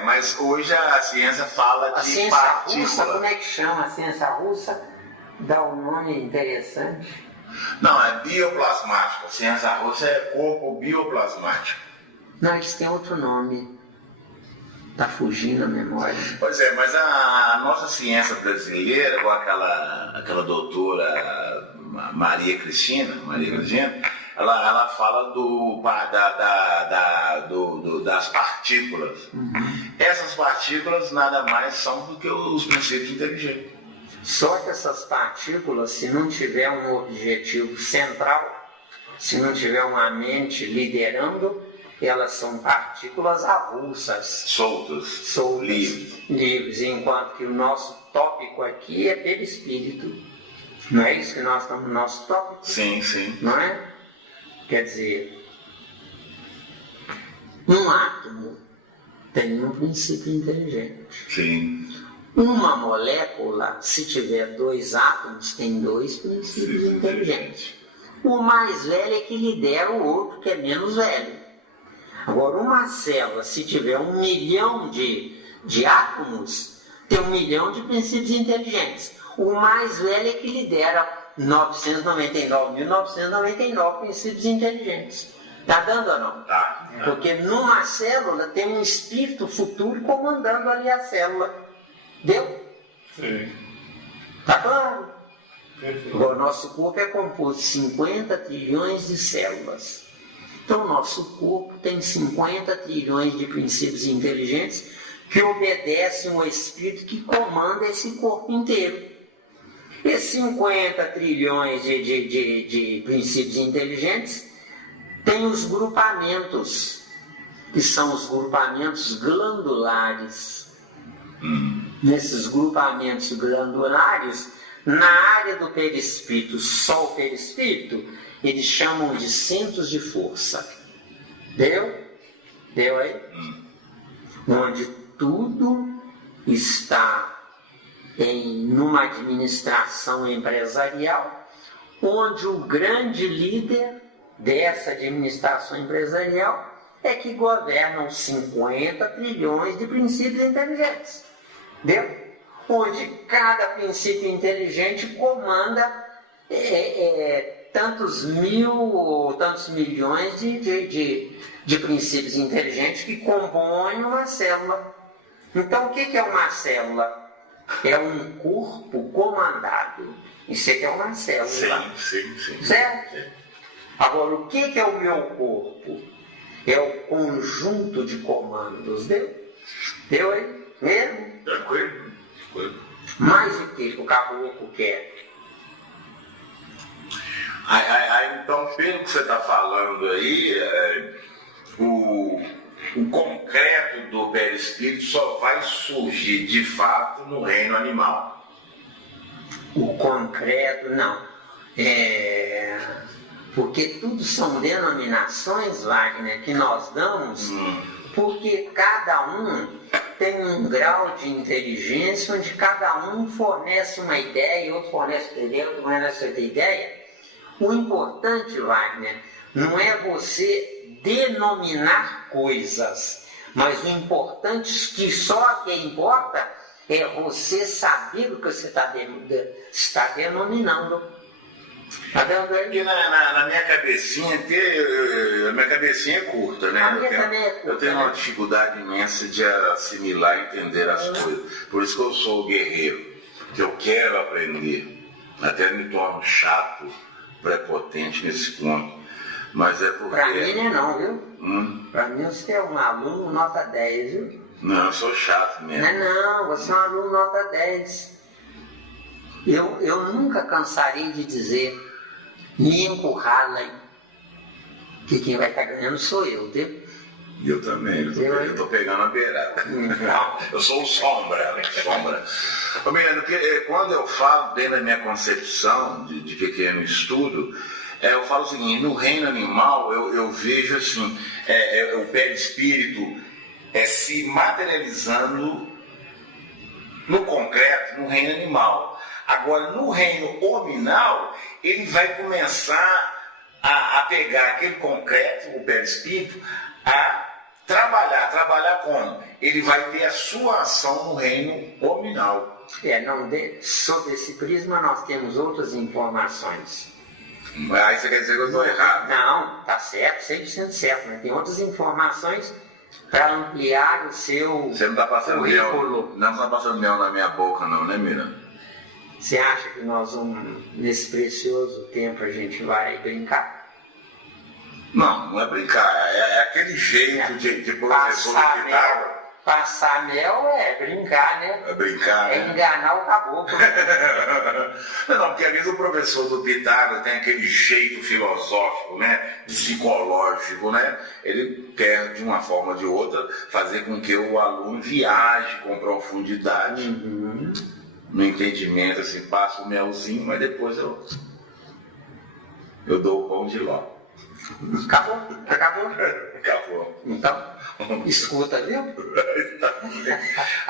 mas hoje a ciência fala A de ciência partícula. russa, como é que chama a ciência russa? Dá um nome interessante. Não, é bioplasmático. A ciência russa é corpo bioplasmático. Não, eles têm outro nome. Está fugindo a memória. Pois é, mas a nossa ciência brasileira, com aquela doutora Maria Cristina, ela fala das partículas. Essas partículas nada mais são do que os princípios inteligentes. Só que essas partículas, se não tiver um objetivo central, se não tiver uma mente liderando, elas são partículas avulsas. Soltas. Livres. Enquanto que o nosso tópico aqui é perispírito. Não é isso que nós estamos no nosso tópico? Sim, sim. Não é? Quer dizer, um átomo tem um princípio inteligente. Sim. Uma molécula, se tiver 2 átomos, tem 2 princípios inteligentes. O mais velho é que lidera o outro, que é menos velho. Agora, uma célula, se tiver 1 milhão de átomos, tem 1 milhão de princípios inteligentes. O mais velho é que lidera 999.999 princípios inteligentes. Está dando ou não? Tá. Porque numa célula tem um espírito futuro comandando ali a célula. Deu? Sim. Tá claro? Perfeito. O nosso corpo é composto de 50 trilhões de células. Então, o nosso corpo tem 50 trilhões de princípios inteligentes que obedecem ao espírito que comanda esse corpo inteiro. Esses 50 trilhões de princípios inteligentes têm os grupamentos, que são os grupamentos glandulares. Nesses grupamentos glandulares, na área do perispírito, só o perispírito, eles chamam de centros de força. Deu? Deu aí? Onde tudo está numa administração empresarial, onde o grande líder dessa administração empresarial é que governa os 50 trilhões de princípios inteligentes. Deu? Onde cada princípio inteligente comanda tantos mil ou tantos milhões de princípios inteligentes que compõem uma célula. Então, o que é uma célula? É um corpo comandado. Isso aqui é uma célula. Sim. Certo? Agora, o que é o meu corpo? É o conjunto de comandos. Deu? Deu aí? Mesmo? Tranquilo. Mais o que o caboclo quer? Então, pelo que você está falando aí, o concreto do perispírito só vai surgir de fato no reino animal. O concreto, não. Porque tudo são denominações, Wagner, que nós damos, porque cada um tem um grau de inteligência onde cada um fornece uma ideia, outro fornece outra ideia, outro fornece outra ideia. O importante, Wagner, não é você denominar coisas, mas o importante, que só que importa, é você saber o que você está denominando. Tá vendo aí? Porque na minha cabecinha, a minha cabecinha é curta, né? A minha também é curta, eu tenho né? uma dificuldade imensa de assimilar e entender as coisas. Por isso que eu sou o guerreiro, que eu quero aprender. Até me torno chato, prepotente nesse ponto. Mas é porque... Pra mim não é não, viu? Pra mim você é um aluno nota 10, viu? Não, eu sou chato mesmo. Não, você é um aluno nota 10. Eu nunca cansarei de dizer, me encurralem, que quem vai estar ganhando sou eu, viu? E eu também, eu tô pegando a beirada. Não. Eu sou um sombra. Ô, Milena, quando eu falo dentro da minha concepção de pequeno estudo, eu falo o seguinte, no reino animal eu vejo assim, o perispírito se materializando no concreto, no reino animal. Agora, no reino hominal, ele vai começar a pegar aquele concreto, o perispírito, a trabalhar como? Ele vai ter a sua ação no reino hominal. Sob esse prisma nós temos outras informações. Aí você quer dizer que eu estou errado? Não, tá certo, 100% certo, mas tem outras informações para ampliar o seu Você não está passando currículo. não está passando mel na minha boca não, né, Miranda? Você acha que nós vamos, nesse precioso tempo, a gente vai brincar? Não é brincar, é aquele jeito de professor de Pitágoras. Passar mel é brincar, né? É brincar, é né? enganar o caboclo. Não, porque às vezes o professor do Pitágoras tem aquele jeito filosófico, né? Psicológico, né? Ele quer, de uma forma ou de outra, fazer com que o aluno viaje com profundidade. No entendimento, assim, passa o melzinho, mas depois eu dou o pão de ló. Acabou? Acabou. Então, escuta, viu?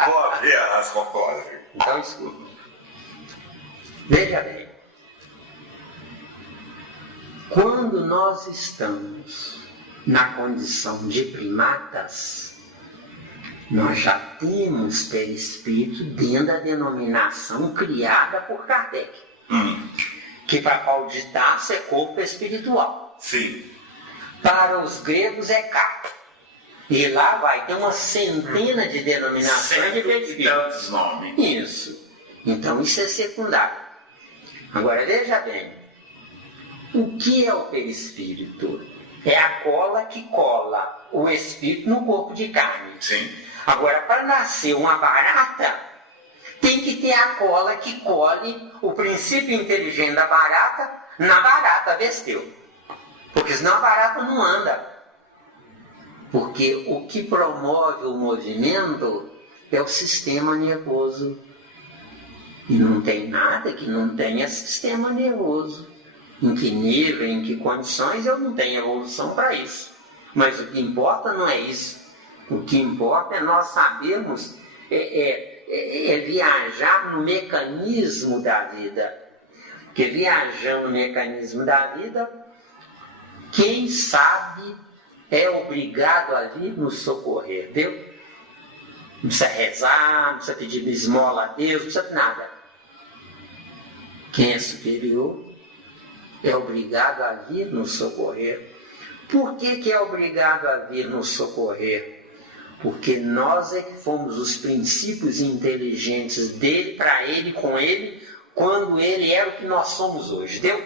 Vou abrir as cocós. Então, escuta. Veja bem. Quando nós estamos na condição de primatas, nós já temos perispírito dentro da denominação criada por Kardec. Que para Paulo de Tarso é corpo espiritual. Sim. Para os gregos é carne. E lá vai ter uma centena de denominações de perispírito. Tantos nomes. Isso. Então isso é secundário. Agora veja bem, o que é o perispírito? É a cola que cola o espírito no corpo de carne. Sim. Agora, para nascer uma barata, tem que ter a cola que colhe o princípio inteligente da barata na barata vestiu. Porque senão a barata não anda. Porque o que promove o movimento é o sistema nervoso. E não tem nada que não tenha sistema nervoso. Em que nível, em que condições, eu não tenho evolução para isso. Mas o que importa não é isso. O que importa é nós sabermos viajar no mecanismo da vida. Porque viajando no mecanismo da vida, quem sabe é obrigado a vir nos socorrer. Deu? Não precisa rezar, não precisa pedir esmola a Deus, não precisa de nada. Quem é superior é obrigado a vir nos socorrer. Por que é obrigado a vir nos socorrer? Porque nós é que fomos os princípios inteligentes dele, para ele, com ele, quando ele era o que nós somos hoje. Deu?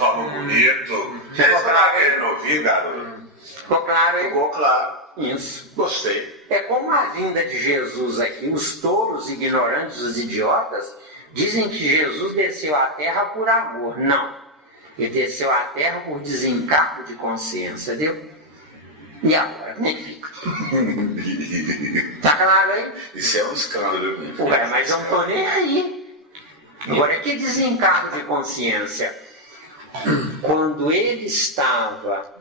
Falou bonito. Você está querendo ouvir, garoto? Ficou claro, hein? Ficou claro. Isso. Gostei. É como a vinda de Jesus aqui. Os tolos, ignorantes, os idiotas, dizem que Jesus desceu à terra por amor. Não. Ele desceu à terra por desencargo de consciência, deu? E agora, como é que fica? Tá claro aí? Isso é um escândalo. Ué, mas eu não tô nem aí. Agora, que desencargo de consciência? Quando ele estava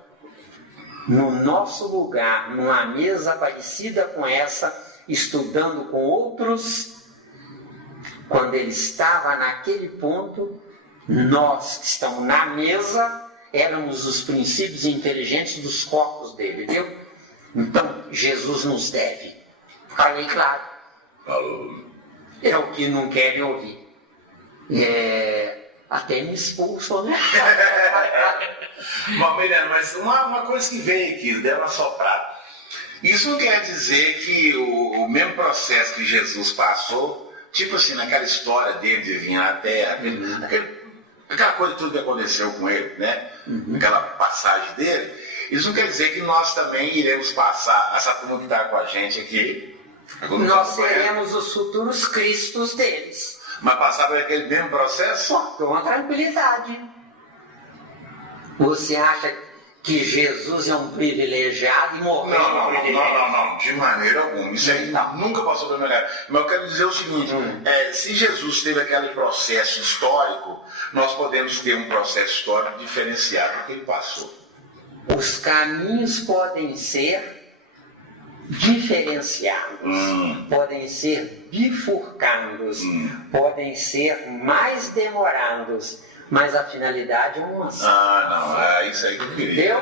no nosso lugar, numa mesa parecida com essa, estudando com outros, quando ele estava naquele ponto, nós que estamos na mesa, éramos os princípios inteligentes dos corpos dele, viu? Então, Jesus nos deve. Falei claro. Falou. É o que não querem ouvir. Até me expulsam, né? Mas uma coisa que veio aqui, deu uma soprada. Isso não quer dizer que o mesmo processo que Jesus passou, tipo assim, naquela história dele de vir à Terra, aquela coisa tudo que aconteceu com ele, né? Aquela passagem dele, isso não quer dizer que nós também iremos passar, essa turma que está com a gente aqui. Nós seremos os futuros cristos deles. Mas passar por aquele mesmo processo? Com uma tranquilidade. Você acha que Jesus é um privilegiado e morreu? Não, de maneira alguma. Isso aí nunca passou pela minha cabeça. Mas eu quero dizer o seguinte, se Jesus teve aquele processo histórico, nós podemos ter um processo histórico diferenciado do que ele passou. Os caminhos podem ser diferenciados, podem ser bifurcados, podem ser mais demorados, mas a finalidade é uma só. É isso aí que eu queria.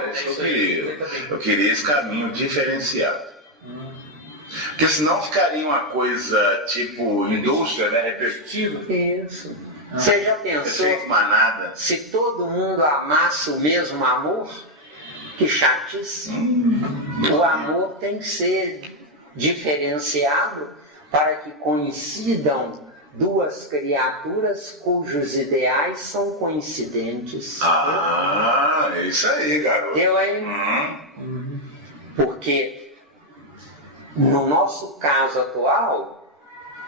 Eu queria esse caminho diferenciado. Porque senão ficaria uma coisa tipo indústria, né? Repetitiva. Isso. Você já pensou manada. Se todo mundo amasse o mesmo amor? Que chatice. O amor tem que ser diferenciado para que coincidam duas criaturas cujos ideais são coincidentes. É isso aí, garoto. Deu aí? Porque no nosso caso atual,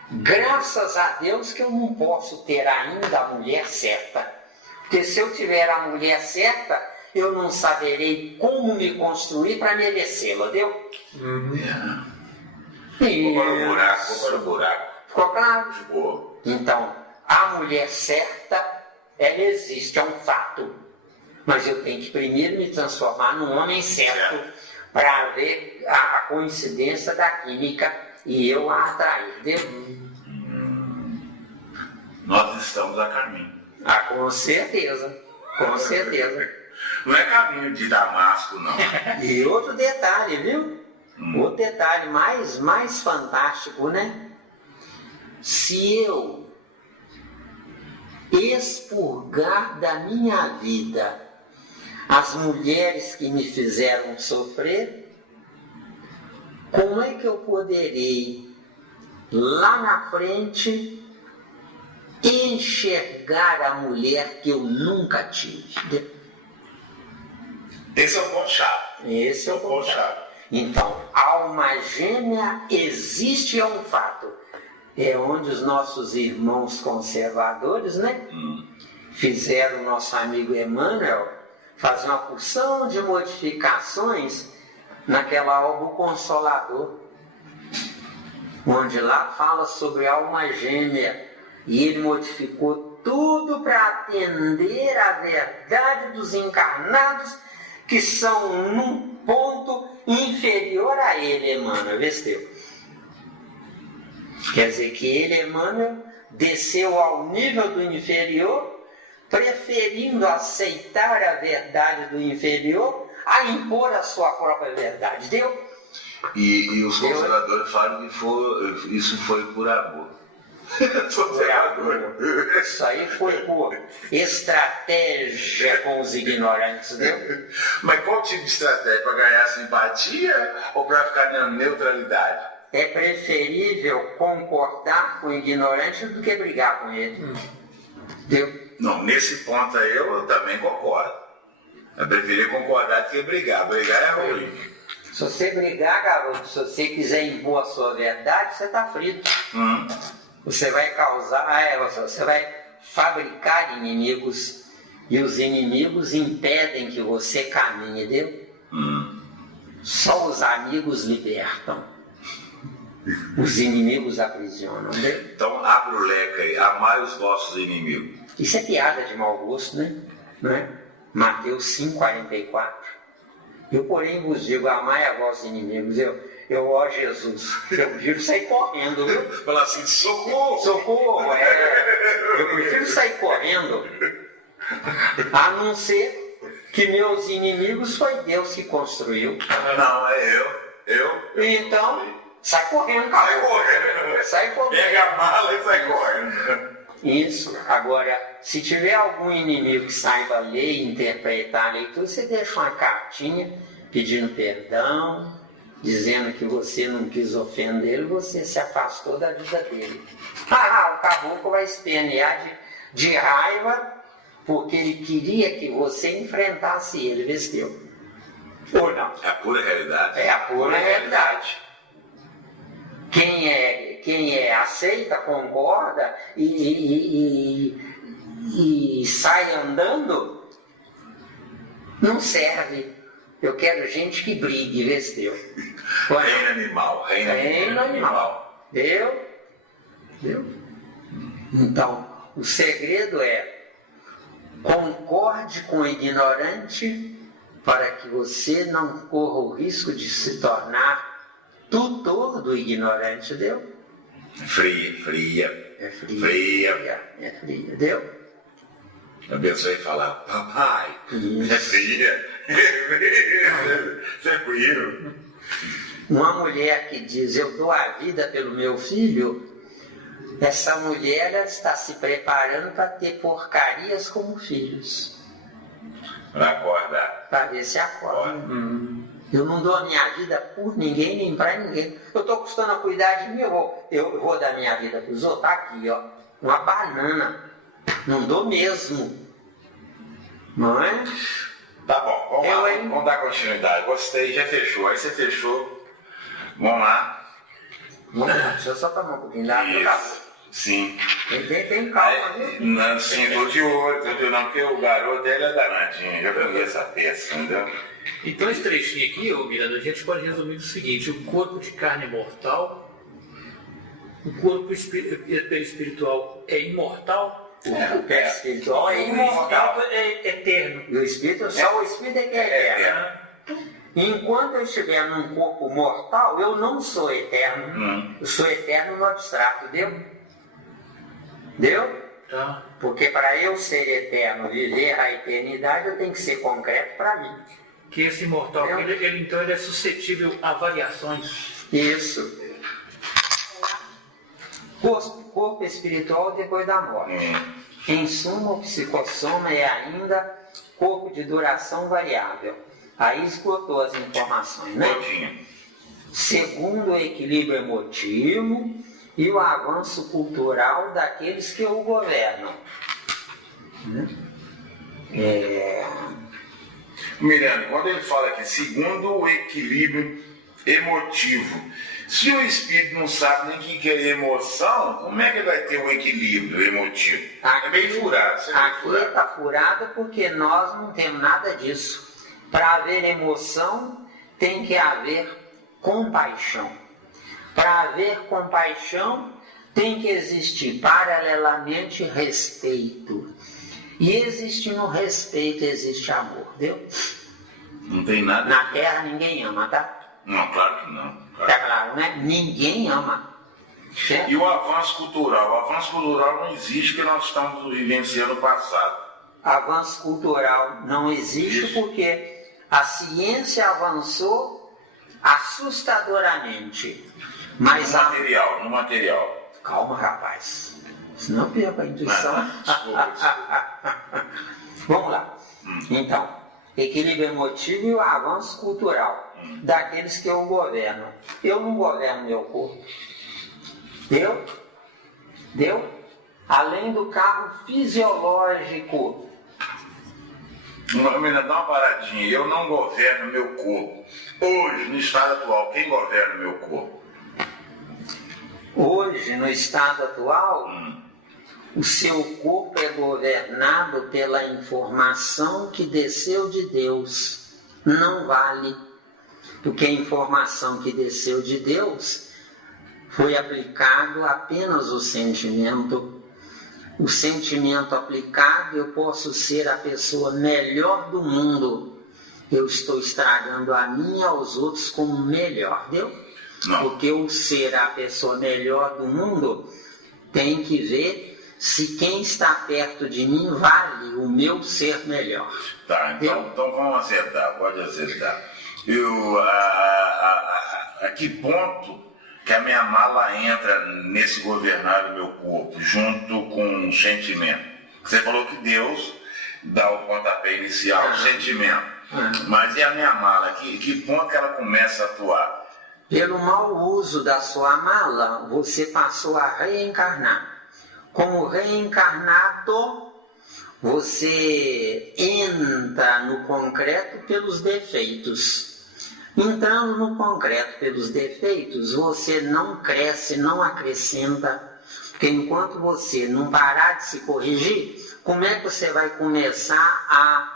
graças a Deus que eu não posso ter ainda a mulher certa. Porque se eu tiver a mulher certa, eu não saberei como me construir para merecê-la, deu? Vou para o buraco. Ficou claro? Ficou. Então, a mulher certa, ela existe, é um fato. Mas eu tenho que primeiro me transformar num homem certo para ver a coincidência da química e eu a atrair, deu? Nós estamos a caminho. Com certeza, com certeza. Não é caminho de Damasco, não. E outro detalhe, viu? Outro detalhe mais fantástico, né? Se eu expurgar da minha vida as mulheres que me fizeram sofrer, como é que eu poderei, lá na frente, enxergar a mulher que eu nunca tive. Esse é o ponto-chave. Esse é o ponto-chave. Então, alma gêmea existe, é um fato. É onde os nossos irmãos conservadores, né? Fizeram o nosso amigo Emmanuel fazer uma porção de modificações naquela obra O Consolador, onde lá fala sobre alma gêmea, e ele modificou tudo para atender à verdade dos encarnados que são num ponto inferior a ele, Emmanuel. Vesteu. Quer dizer que ele, Emmanuel, desceu ao nível do inferior, preferindo aceitar a verdade do inferior a impor a sua própria verdade. Deu? E os conservadores falam que isso foi por amor. Isso aí foi por estratégia com os ignorantes, deu? Mas qual tipo de estratégia? Para ganhar simpatia ou para ficar na neutralidade? É preferível concordar com o ignorante do que brigar com ele. Deu? Não, nesse ponto aí eu também concordo. Eu preferia concordar do que brigar. Brigar é ruim. Se você brigar, garoto, se você quiser impor a sua verdade, você está frito. Você vai causar, você vai fabricar inimigos. E os inimigos impedem que você caminhe, deu? Só os amigos libertam. Os inimigos aprisionam, deu? Então abre o leque aí, amai os vossos inimigos. Isso é piada de mau gosto, né? Não é? Mateus 5,44. Eu, porém, vos digo, amai a vossos inimigos. Ó Jesus, eu prefiro sair correndo, viu? Falar assim, socorro! Socorro, eu prefiro sair correndo, a não ser que meus inimigos foi Deus que construiu. Não, é eu. Então, sai correndo, cara. Sai correndo. Sai correndo. Pega a mala e sai correndo. Isso. Agora, se tiver algum inimigo que saiba ler e interpretar a leitura, você deixa uma cartinha pedindo perdão, dizendo que você não quis ofendê-lo, você se afastou da vida dele. O caboclo vai espernear de raiva, porque ele queria que você enfrentasse ele, vestiu. Ou não? É a pura realidade. É a pura realidade. Quem aceita, concorda e sai andando, não serve. Eu quero gente que brigue, vestiu. Reino animal. Reino animal. Deu? Então, o segredo é: concorde com o ignorante para que você não corra o risco de se tornar tutor do ignorante, deu? Fria. É fria. Deu? Abençoe e falar, papai, é fria. Você é frio. Uma mulher que diz, eu dou a vida pelo meu filho, essa mulher ela está se preparando para ter porcarias como filhos. Para acordar. Para ver se acorda. Eu não dou a minha vida por ninguém, nem para ninguém. Eu estou custando a cuidar de mim, eu vou dar minha vida para os outros. Está aqui, ó, uma banana. Não dou mesmo. Não é? Tá bom, vamos dar continuidade. Gostei, já fechou. Aí você fechou. Vamos lá. Deixa eu só tomar um pouquinho d'água. Sim. Tem calma, viu? Não, sim, tô de olho, não, porque o garoto ele é danadinho, já conheço a peça, entendeu? Então esse trechinho aqui, ô Miranda, a gente pode resumir o seguinte: o corpo de carne é mortal, o corpo espiritual é imortal, O espiritual é imortal. É eterno. E o espírito, só o espírito é que é eterno. Enquanto eu estiver num corpo mortal, eu não sou eterno. Eu sou eterno no abstrato, Deu? Tá. Porque para eu ser eterno, viver a eternidade, eu tenho que ser concreto para mim. Que esse imortal, então ele é suscetível a variações. Isso. Corpo espiritual depois da morte. Em suma, o psicossoma é ainda corpo de duração variável. Aí esgotou as informações, né? Segundo o equilíbrio emotivo, e o avanço cultural daqueles que o governam. Miranda, quando ele fala aqui, segundo o equilíbrio emotivo, se o espírito não sabe nem o que é emoção, como é que ele vai ter um equilíbrio emotivo? É meio furado. Aqui está furado porque nós não temos nada disso. Para haver emoção, tem que haver compaixão. Para haver compaixão, tem que existir paralelamente respeito. E existindo respeito, existe amor, entendeu? Não tem nada. Na Terra ninguém ama, tá? Não, claro que não. Tá claro, né? Ninguém ama. Certo? E o avanço cultural? O avanço cultural não existe porque nós estamos vivenciando o passado. Avanço cultural não existe porque a ciência avançou assustadoramente. Mas no material. Calma, rapaz. Senão perco a intuição. Desculpa. Vamos lá. Então, equilíbrio emotivo e o avanço cultural daqueles que eu governo. Eu não governo meu corpo. Deu? Além do carro fisiológico. Menina, dá uma paradinha. Eu não governo meu corpo. Hoje, no estado atual, quem governa meu corpo? Hoje, no estado atual, o seu corpo é governado pela informação que desceu de Deus. Não vale, porque a informação que desceu de Deus foi aplicado apenas o sentimento. O sentimento aplicado, eu posso ser a pessoa melhor do mundo. Eu estou estragando a mim e aos outros como melhor, deu? Não. Porque o ser a pessoa melhor do mundo tem que ver se quem está perto de mim vale o meu ser melhor. Tá, então vamos acertar, pode acertar. A que ponto que a minha mala entra nesse governar do meu corpo, junto com o sentimento? Você falou que Deus dá o pontapé inicial, o sentimento. Mas e a minha mala? Que ponto que ela começa a atuar? Pelo mau uso da sua mala, você passou a reencarnar. Como reencarnado, você entra no concreto pelos defeitos. Entrando no concreto pelos defeitos, você não cresce, não acrescenta. Porque enquanto você não parar de se corrigir, como é que você vai começar a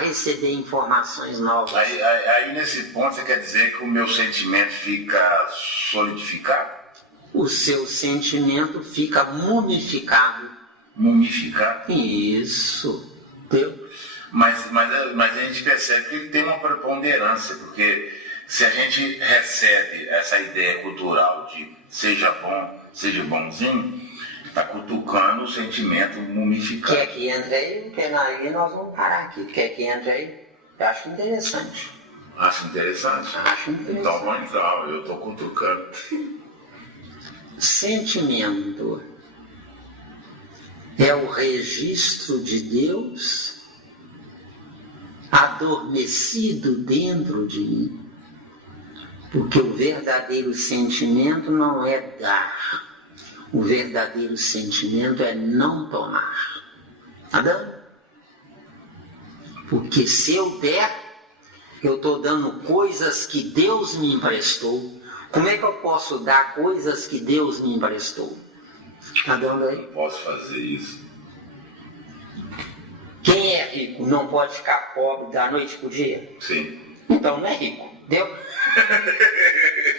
receber informações novas? Aí nesse ponto você quer dizer que o meu sentimento fica solidificado? O seu sentimento fica mumificado. Mumificado? Isso. Deu? Mas a gente percebe que ele tem uma preponderância, porque se a gente recebe essa ideia cultural de seja bom, seja bonzinho, está cutucando o sentimento mumificado. Quer que entre aí? Porque aí nós vamos parar aqui. Quer que entre aí? Eu acho interessante. Acho interessante? Acho interessante. Então vamos entrar, eu estou cutucando. Sentimento é o registro de Deus adormecido dentro de mim. Porque o verdadeiro sentimento não é dar. O verdadeiro sentimento é não tomar. Tá dando? Porque se eu der, eu estou dando coisas que Deus me emprestou. Como é que eu posso dar coisas que Deus me emprestou? Tá dando aí? Eu posso fazer isso. Quem é rico não pode ficar pobre da noite pro dia? Sim. Então não é rico. Deu?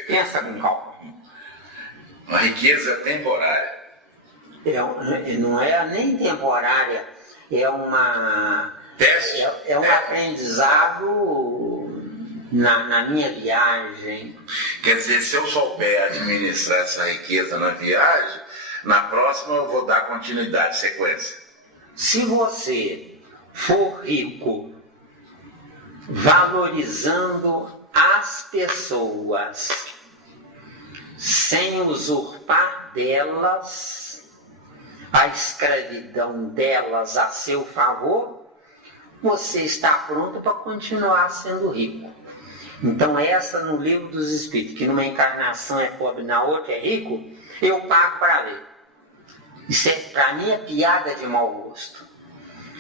Pensa com calma. Uma riqueza temporária. Não é nem temporária. É uma... Teste. É um aprendizado na minha viagem. Quer dizer, se eu souber administrar essa riqueza na viagem, na próxima eu vou dar continuidade, sequência. Se você for rico, valorizando as pessoas, sem usurpar delas, a escravidão delas a seu favor, você está pronto para continuar sendo rico. Então essa no livro dos Espíritos, que numa encarnação é pobre, na outra é rico, eu pago para ver. Isso para mim é piada de mau gosto.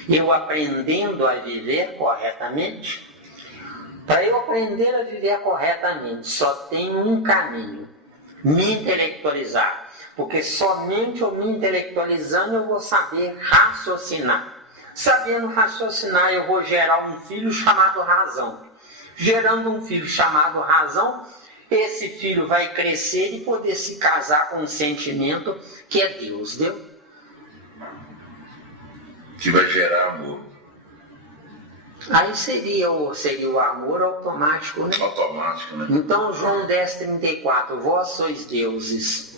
Eu aprendendo a viver corretamente, para eu aprender a viver corretamente, só tem um caminho: me intelectualizar. Porque somente eu me intelectualizando eu vou saber raciocinar. Sabendo raciocinar, eu vou gerar um filho chamado razão. Gerando um filho chamado razão, esse filho vai crescer e poder se casar com um sentimento que é Deus, deu? Que vai gerar amor. Aí seria o amor automático, né? Automático, né? Então, João 10,34, vós sois deuses.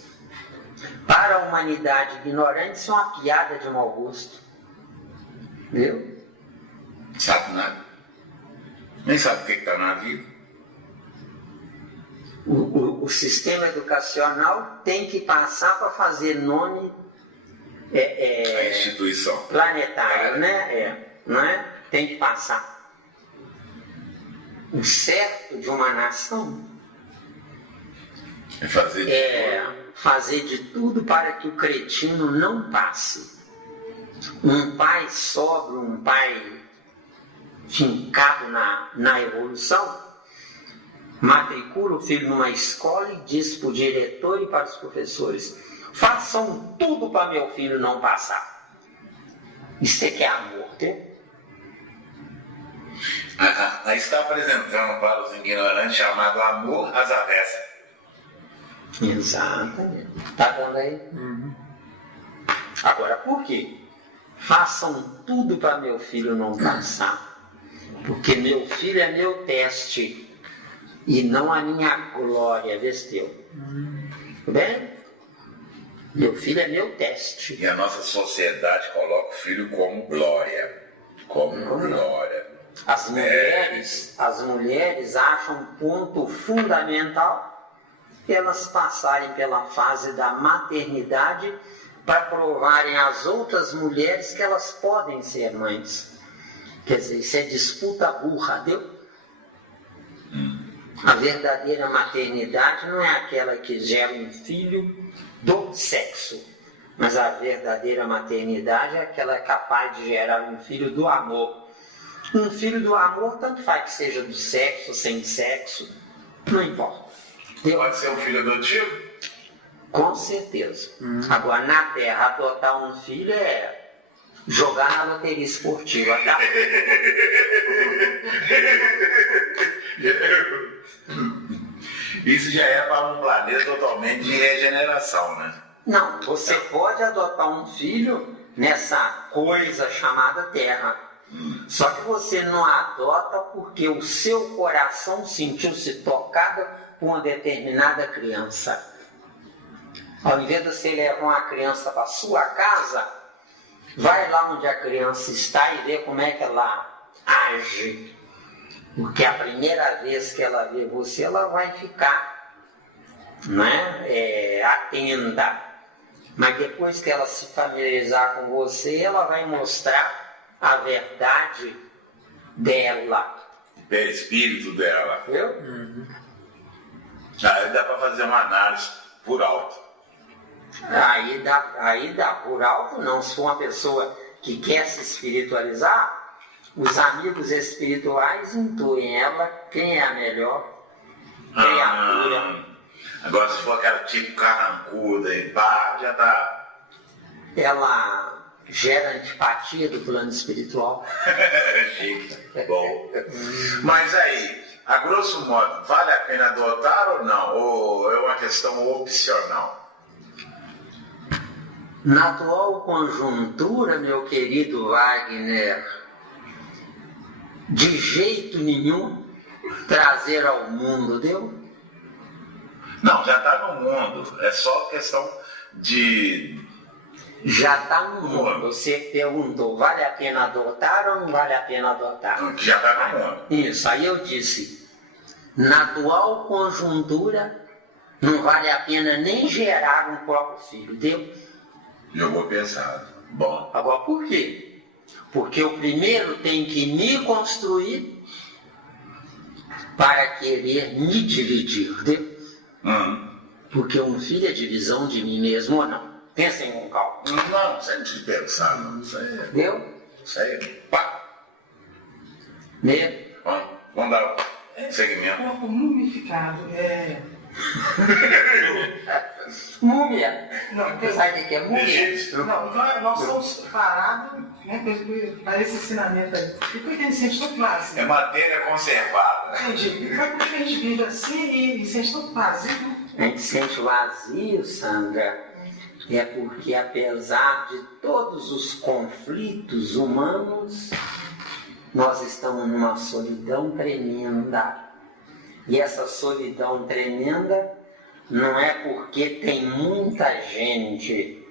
Para a humanidade ignorante, isso é uma piada de mau gosto. Viu? Sabe nada. Nem sabe o que está na vida. O sistema educacional tem que passar para fazer nome A instituição. planetário, né? Não é? Tem que passar. O certo de uma nação É fazer de fazer de tudo para que o cretino não passe. Um pai sóbrio, um pai fincado na evolução, matricula o filho numa escola e diz para o diretor e para os professores: façam tudo para meu filho não passar. Isso é que é amor, né? Aí está apresentando para os ignorantes chamado amor às avessas. Exatamente. Tá dando aí? Agora, por quê? Façam tudo para meu filho não passar. Porque meu filho é meu teste e não a minha glória, vesteu. Bem? Meu filho é meu teste. E a nossa sociedade coloca o filho como glória. Como glória. As mulheres acham ponto fundamental elas passarem pela fase da maternidade para provarem às outras mulheres que elas podem ser mães. Quer dizer, isso é disputa burra, deu? A verdadeira maternidade não é aquela que gera um filho do sexo, mas a verdadeira maternidade é aquela capaz de gerar um filho do amor. Um filho do amor, tanto faz que seja do sexo, sem sexo, não importa. Pode ser um filho adotivo? Com certeza. Agora, na Terra, adotar um filho é jogar na loteria esportiva, tá? Isso já é para um planeta totalmente de regeneração, né? Não, você pode adotar um filho nessa coisa chamada Terra. Só que você não adota porque o seu coração sentiu-se tocado por uma determinada criança. Ao invés de você levar uma criança para sua casa, vai lá onde a criança está e vê como é que ela age. Porque a primeira vez que ela vê você, ela vai ficar, né, atenta. Mas depois que ela se familiarizar com você, ela vai mostrar a verdade dela. Espírito dela. Viu? Aí dá para fazer uma análise por alto. Aí dá por alto, não. Se for uma pessoa que quer se espiritualizar, os amigos espirituais intuem ela quem é a melhor criatura. Agora se for aquela tipo carrancuda e pá, já tá. Ela gera antipatia do plano espiritual. Chique. Bom. Mas aí, a grosso modo, vale a pena adotar ou não? Ou é uma questão opcional? Na atual conjuntura, meu querido Wagner, de jeito nenhum trazer ao mundo, deu? Não, já está no mundo. É só questão de... Já está no mundo. Você perguntou, vale a pena adotar ou não vale a pena adotar? Já está no mundo. Isso, aí eu disse, na atual conjuntura, não vale a pena nem gerar um próprio filho, deu? Jogou pensado. Bom. Agora, por quê? Porque o primeiro tem que me construir para querer me dividir, entendeu? Porque um filho é divisão de mim mesmo ou não? Pensem com calma. Não, você não precisa pensar, não. Isso aí, Entendeu? isso aí, pá. Né? Vamos dar segmento. Corpo mumificado. Múmia. Não, Você sabe o que é múmia? Egípcio. Não, então nós somos parados, né, para esse ensinamento aí. E por que a gente sente tanto vazio? É matéria conservada. Entendi. Mas por que a gente vive assim e sente tanto vazio? A gente sente vazio, Sandra, é porque apesar de todos os conflitos humanos, nós estamos numa solidão tremenda. E essa solidão tremenda não é porque tem muita gente,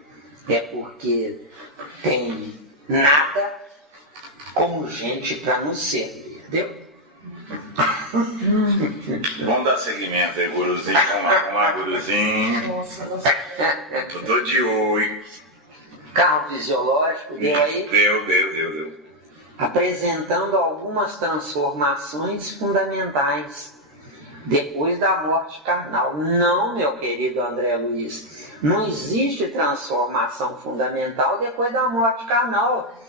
é porque tem nada como gente para nos servir, entendeu? Vamos dar segmento aí, guruzinho. Vamos lá, guruzinho. Nossa. Eu tô de olho. Carro fisiológico, deu aí? Deu. Apresentando algumas transformações fundamentais depois da morte carnal. Não, meu querido André Luiz, não existe transformação fundamental depois da morte carnal.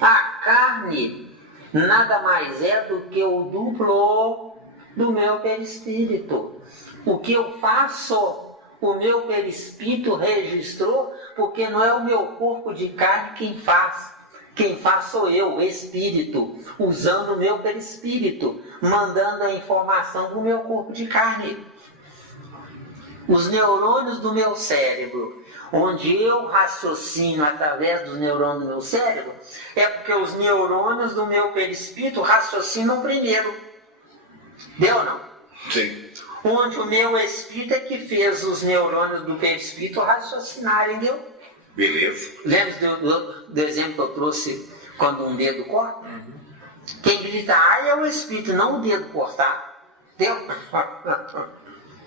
A carne nada mais é do que o duplo do meu perispírito. O que eu faço, o meu perispírito registrou, porque não é o meu corpo de carne quem faz. Quem faz sou eu, o espírito, usando o meu perispírito, mandando a informação para o meu corpo de carne. Os neurônios do meu cérebro, onde eu raciocino através dos neurônios do meu cérebro, é porque os neurônios do meu perispírito raciocinam primeiro. Deu ou não? Sim. Onde o meu espírito é que fez os neurônios do perispírito raciocinarem, deu? Beleza. Lembra do exemplo que eu trouxe quando um dedo corta? Quem grita ai é o espírito, não o dedo cortar. Deu?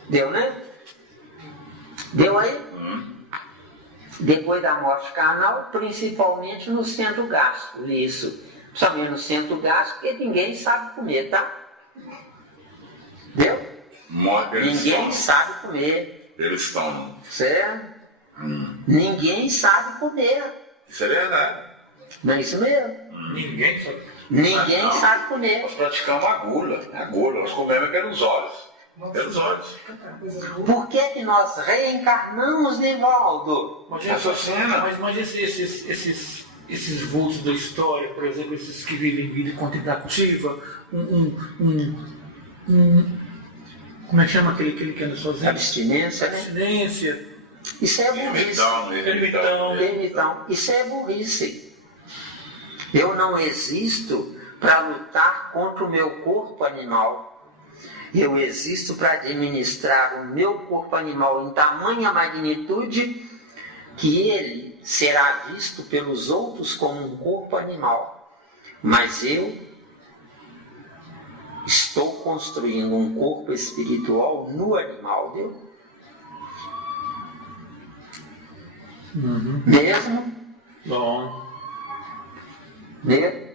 Deu, né? Deu aí? Depois da morte carnal, principalmente no centro gástrico. Isso. Principalmente no centro gástrico, porque ninguém sabe comer, tá? Deu? Morre pelo Ninguém estômago. sabe comer. Pelo estômago. Certo? Ninguém sabe comer. Isso é verdade. Não é isso mesmo? Ninguém sabe. Ninguém Não. sabe comer. Nós praticamos a gula. Nós comemos pelos olhos. Pelos olhos. Tanta coisa boa. Por que que nós reencarnamos, Nivaldo? Raciocina. Mas esses vultos da história, por exemplo, esses que vivem vida contemplativa, como é que chama aquele que anda sozinho? Abstinência, né? Abstinência, Isso é burrice. Ermitão. Isso é burrice. Eu não existo para lutar contra o meu corpo animal. Eu existo para administrar o meu corpo animal em tamanha magnitude que ele será visto pelos outros como um corpo animal. Mas eu estou construindo um corpo espiritual no animal, viu? Mesmo? bom, Mesmo?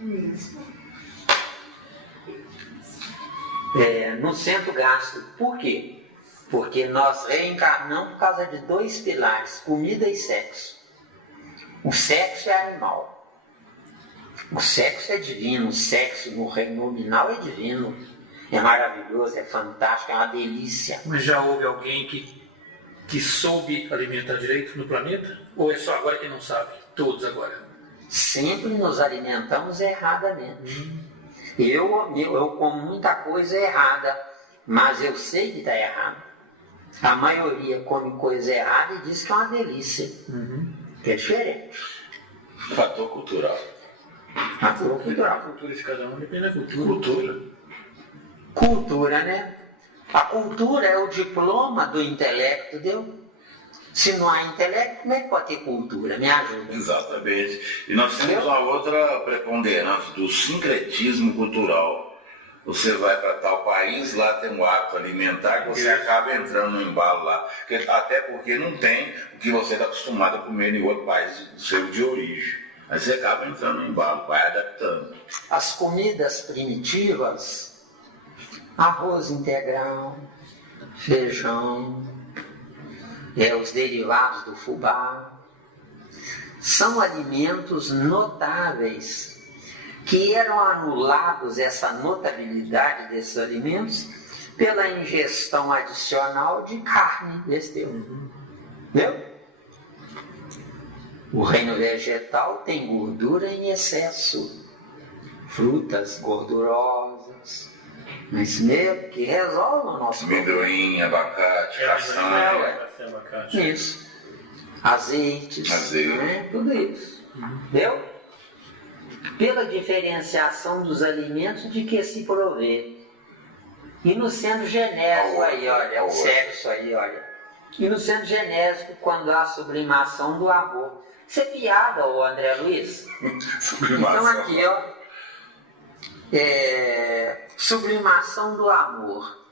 Isso. No centro gástrico. Por quê? Porque nós reencarnamos por causa de dois pilares, comida e sexo. O sexo é animal. O sexo é divino. O sexo no reino nominal é divino. É maravilhoso, é fantástico, é uma delícia. mas já houve alguém que soube alimentar direito no planeta? Ou é só agora que não sabe? Todos agora. Sempre nos alimentamos erradamente. Eu como muita coisa errada, mas eu sei que está errado. A maioria come coisa errada e diz que é uma delícia. Que é diferente. Fator cultural. Fator A cultural. cultura de cada um depende da cultura. Cultura. Cultura, né? A cultura é o diploma do intelecto, entendeu? Se não há intelecto, como é que pode ter cultura? Me ajuda. Exatamente. E nós temos uma outra preponderância do sincretismo cultural. Você vai para tal país, lá tem um hábito alimentar que você acaba entrando no embalo lá. Até porque não tem o que você está acostumado a comer em outro país seu de origem. Aí você acaba entrando no embalo, vai adaptando. As comidas primitivas arroz integral, feijão, os derivados do fubá, são alimentos notáveis que eram anulados, essa notabilidade desses alimentos, pela ingestão adicional de carne desse tempo. Entendeu? O reino vegetal tem gordura em excesso, frutas gordurosas, mas mesmo que resolve o nosso amendoim, abacate, castanha. Abacate. Isso. Azeites, né? Tudo isso. Entendeu? Pela diferenciação dos alimentos de que se provê. E no sendo genésico aí, olha, é o sexo aí, olha. E no sendo genésico, quando há sublimação do amor. Isso é piada, ô André Luiz? Sublimação. Então aqui, ó. Sublimação do amor.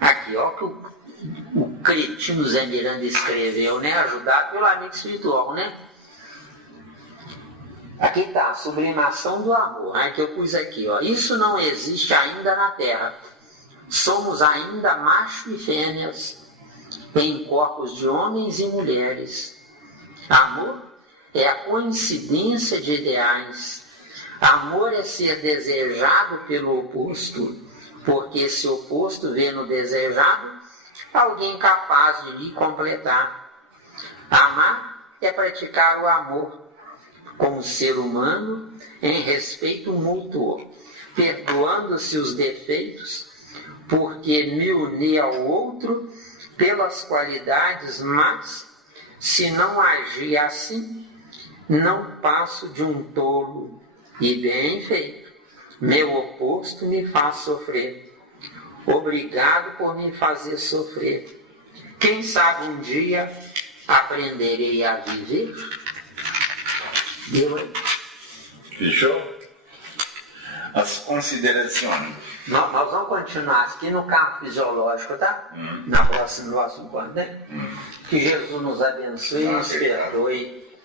Aqui, ó, que o cretino Zé Miranda escreveu, né? Ajudado pelo amigo espiritual, né? Aqui está, a sublimação do amor, né? Que eu pus aqui, ó. Isso não existe ainda na Terra. Somos ainda macho e fêmeas em corpos de homens e mulheres. Amor é a coincidência de ideais. Amor é ser desejado pelo oposto, porque esse oposto vê no desejado alguém capaz de lhe completar. Amar é praticar o amor como ser humano em respeito mútuo, perdoando-se os defeitos, porque me uni ao outro pelas qualidades, mas se não agir assim, não passo de um tolo. E bem feito, meu oposto me faz sofrer. Obrigado por me fazer sofrer. Quem sabe um dia aprenderei a viver? Deu aí? Fechou? As considerações. Nós vamos continuar aqui no campo fisiológico, tá? No próximo quando, né? Que Jesus nos abençoe e nos perdoe.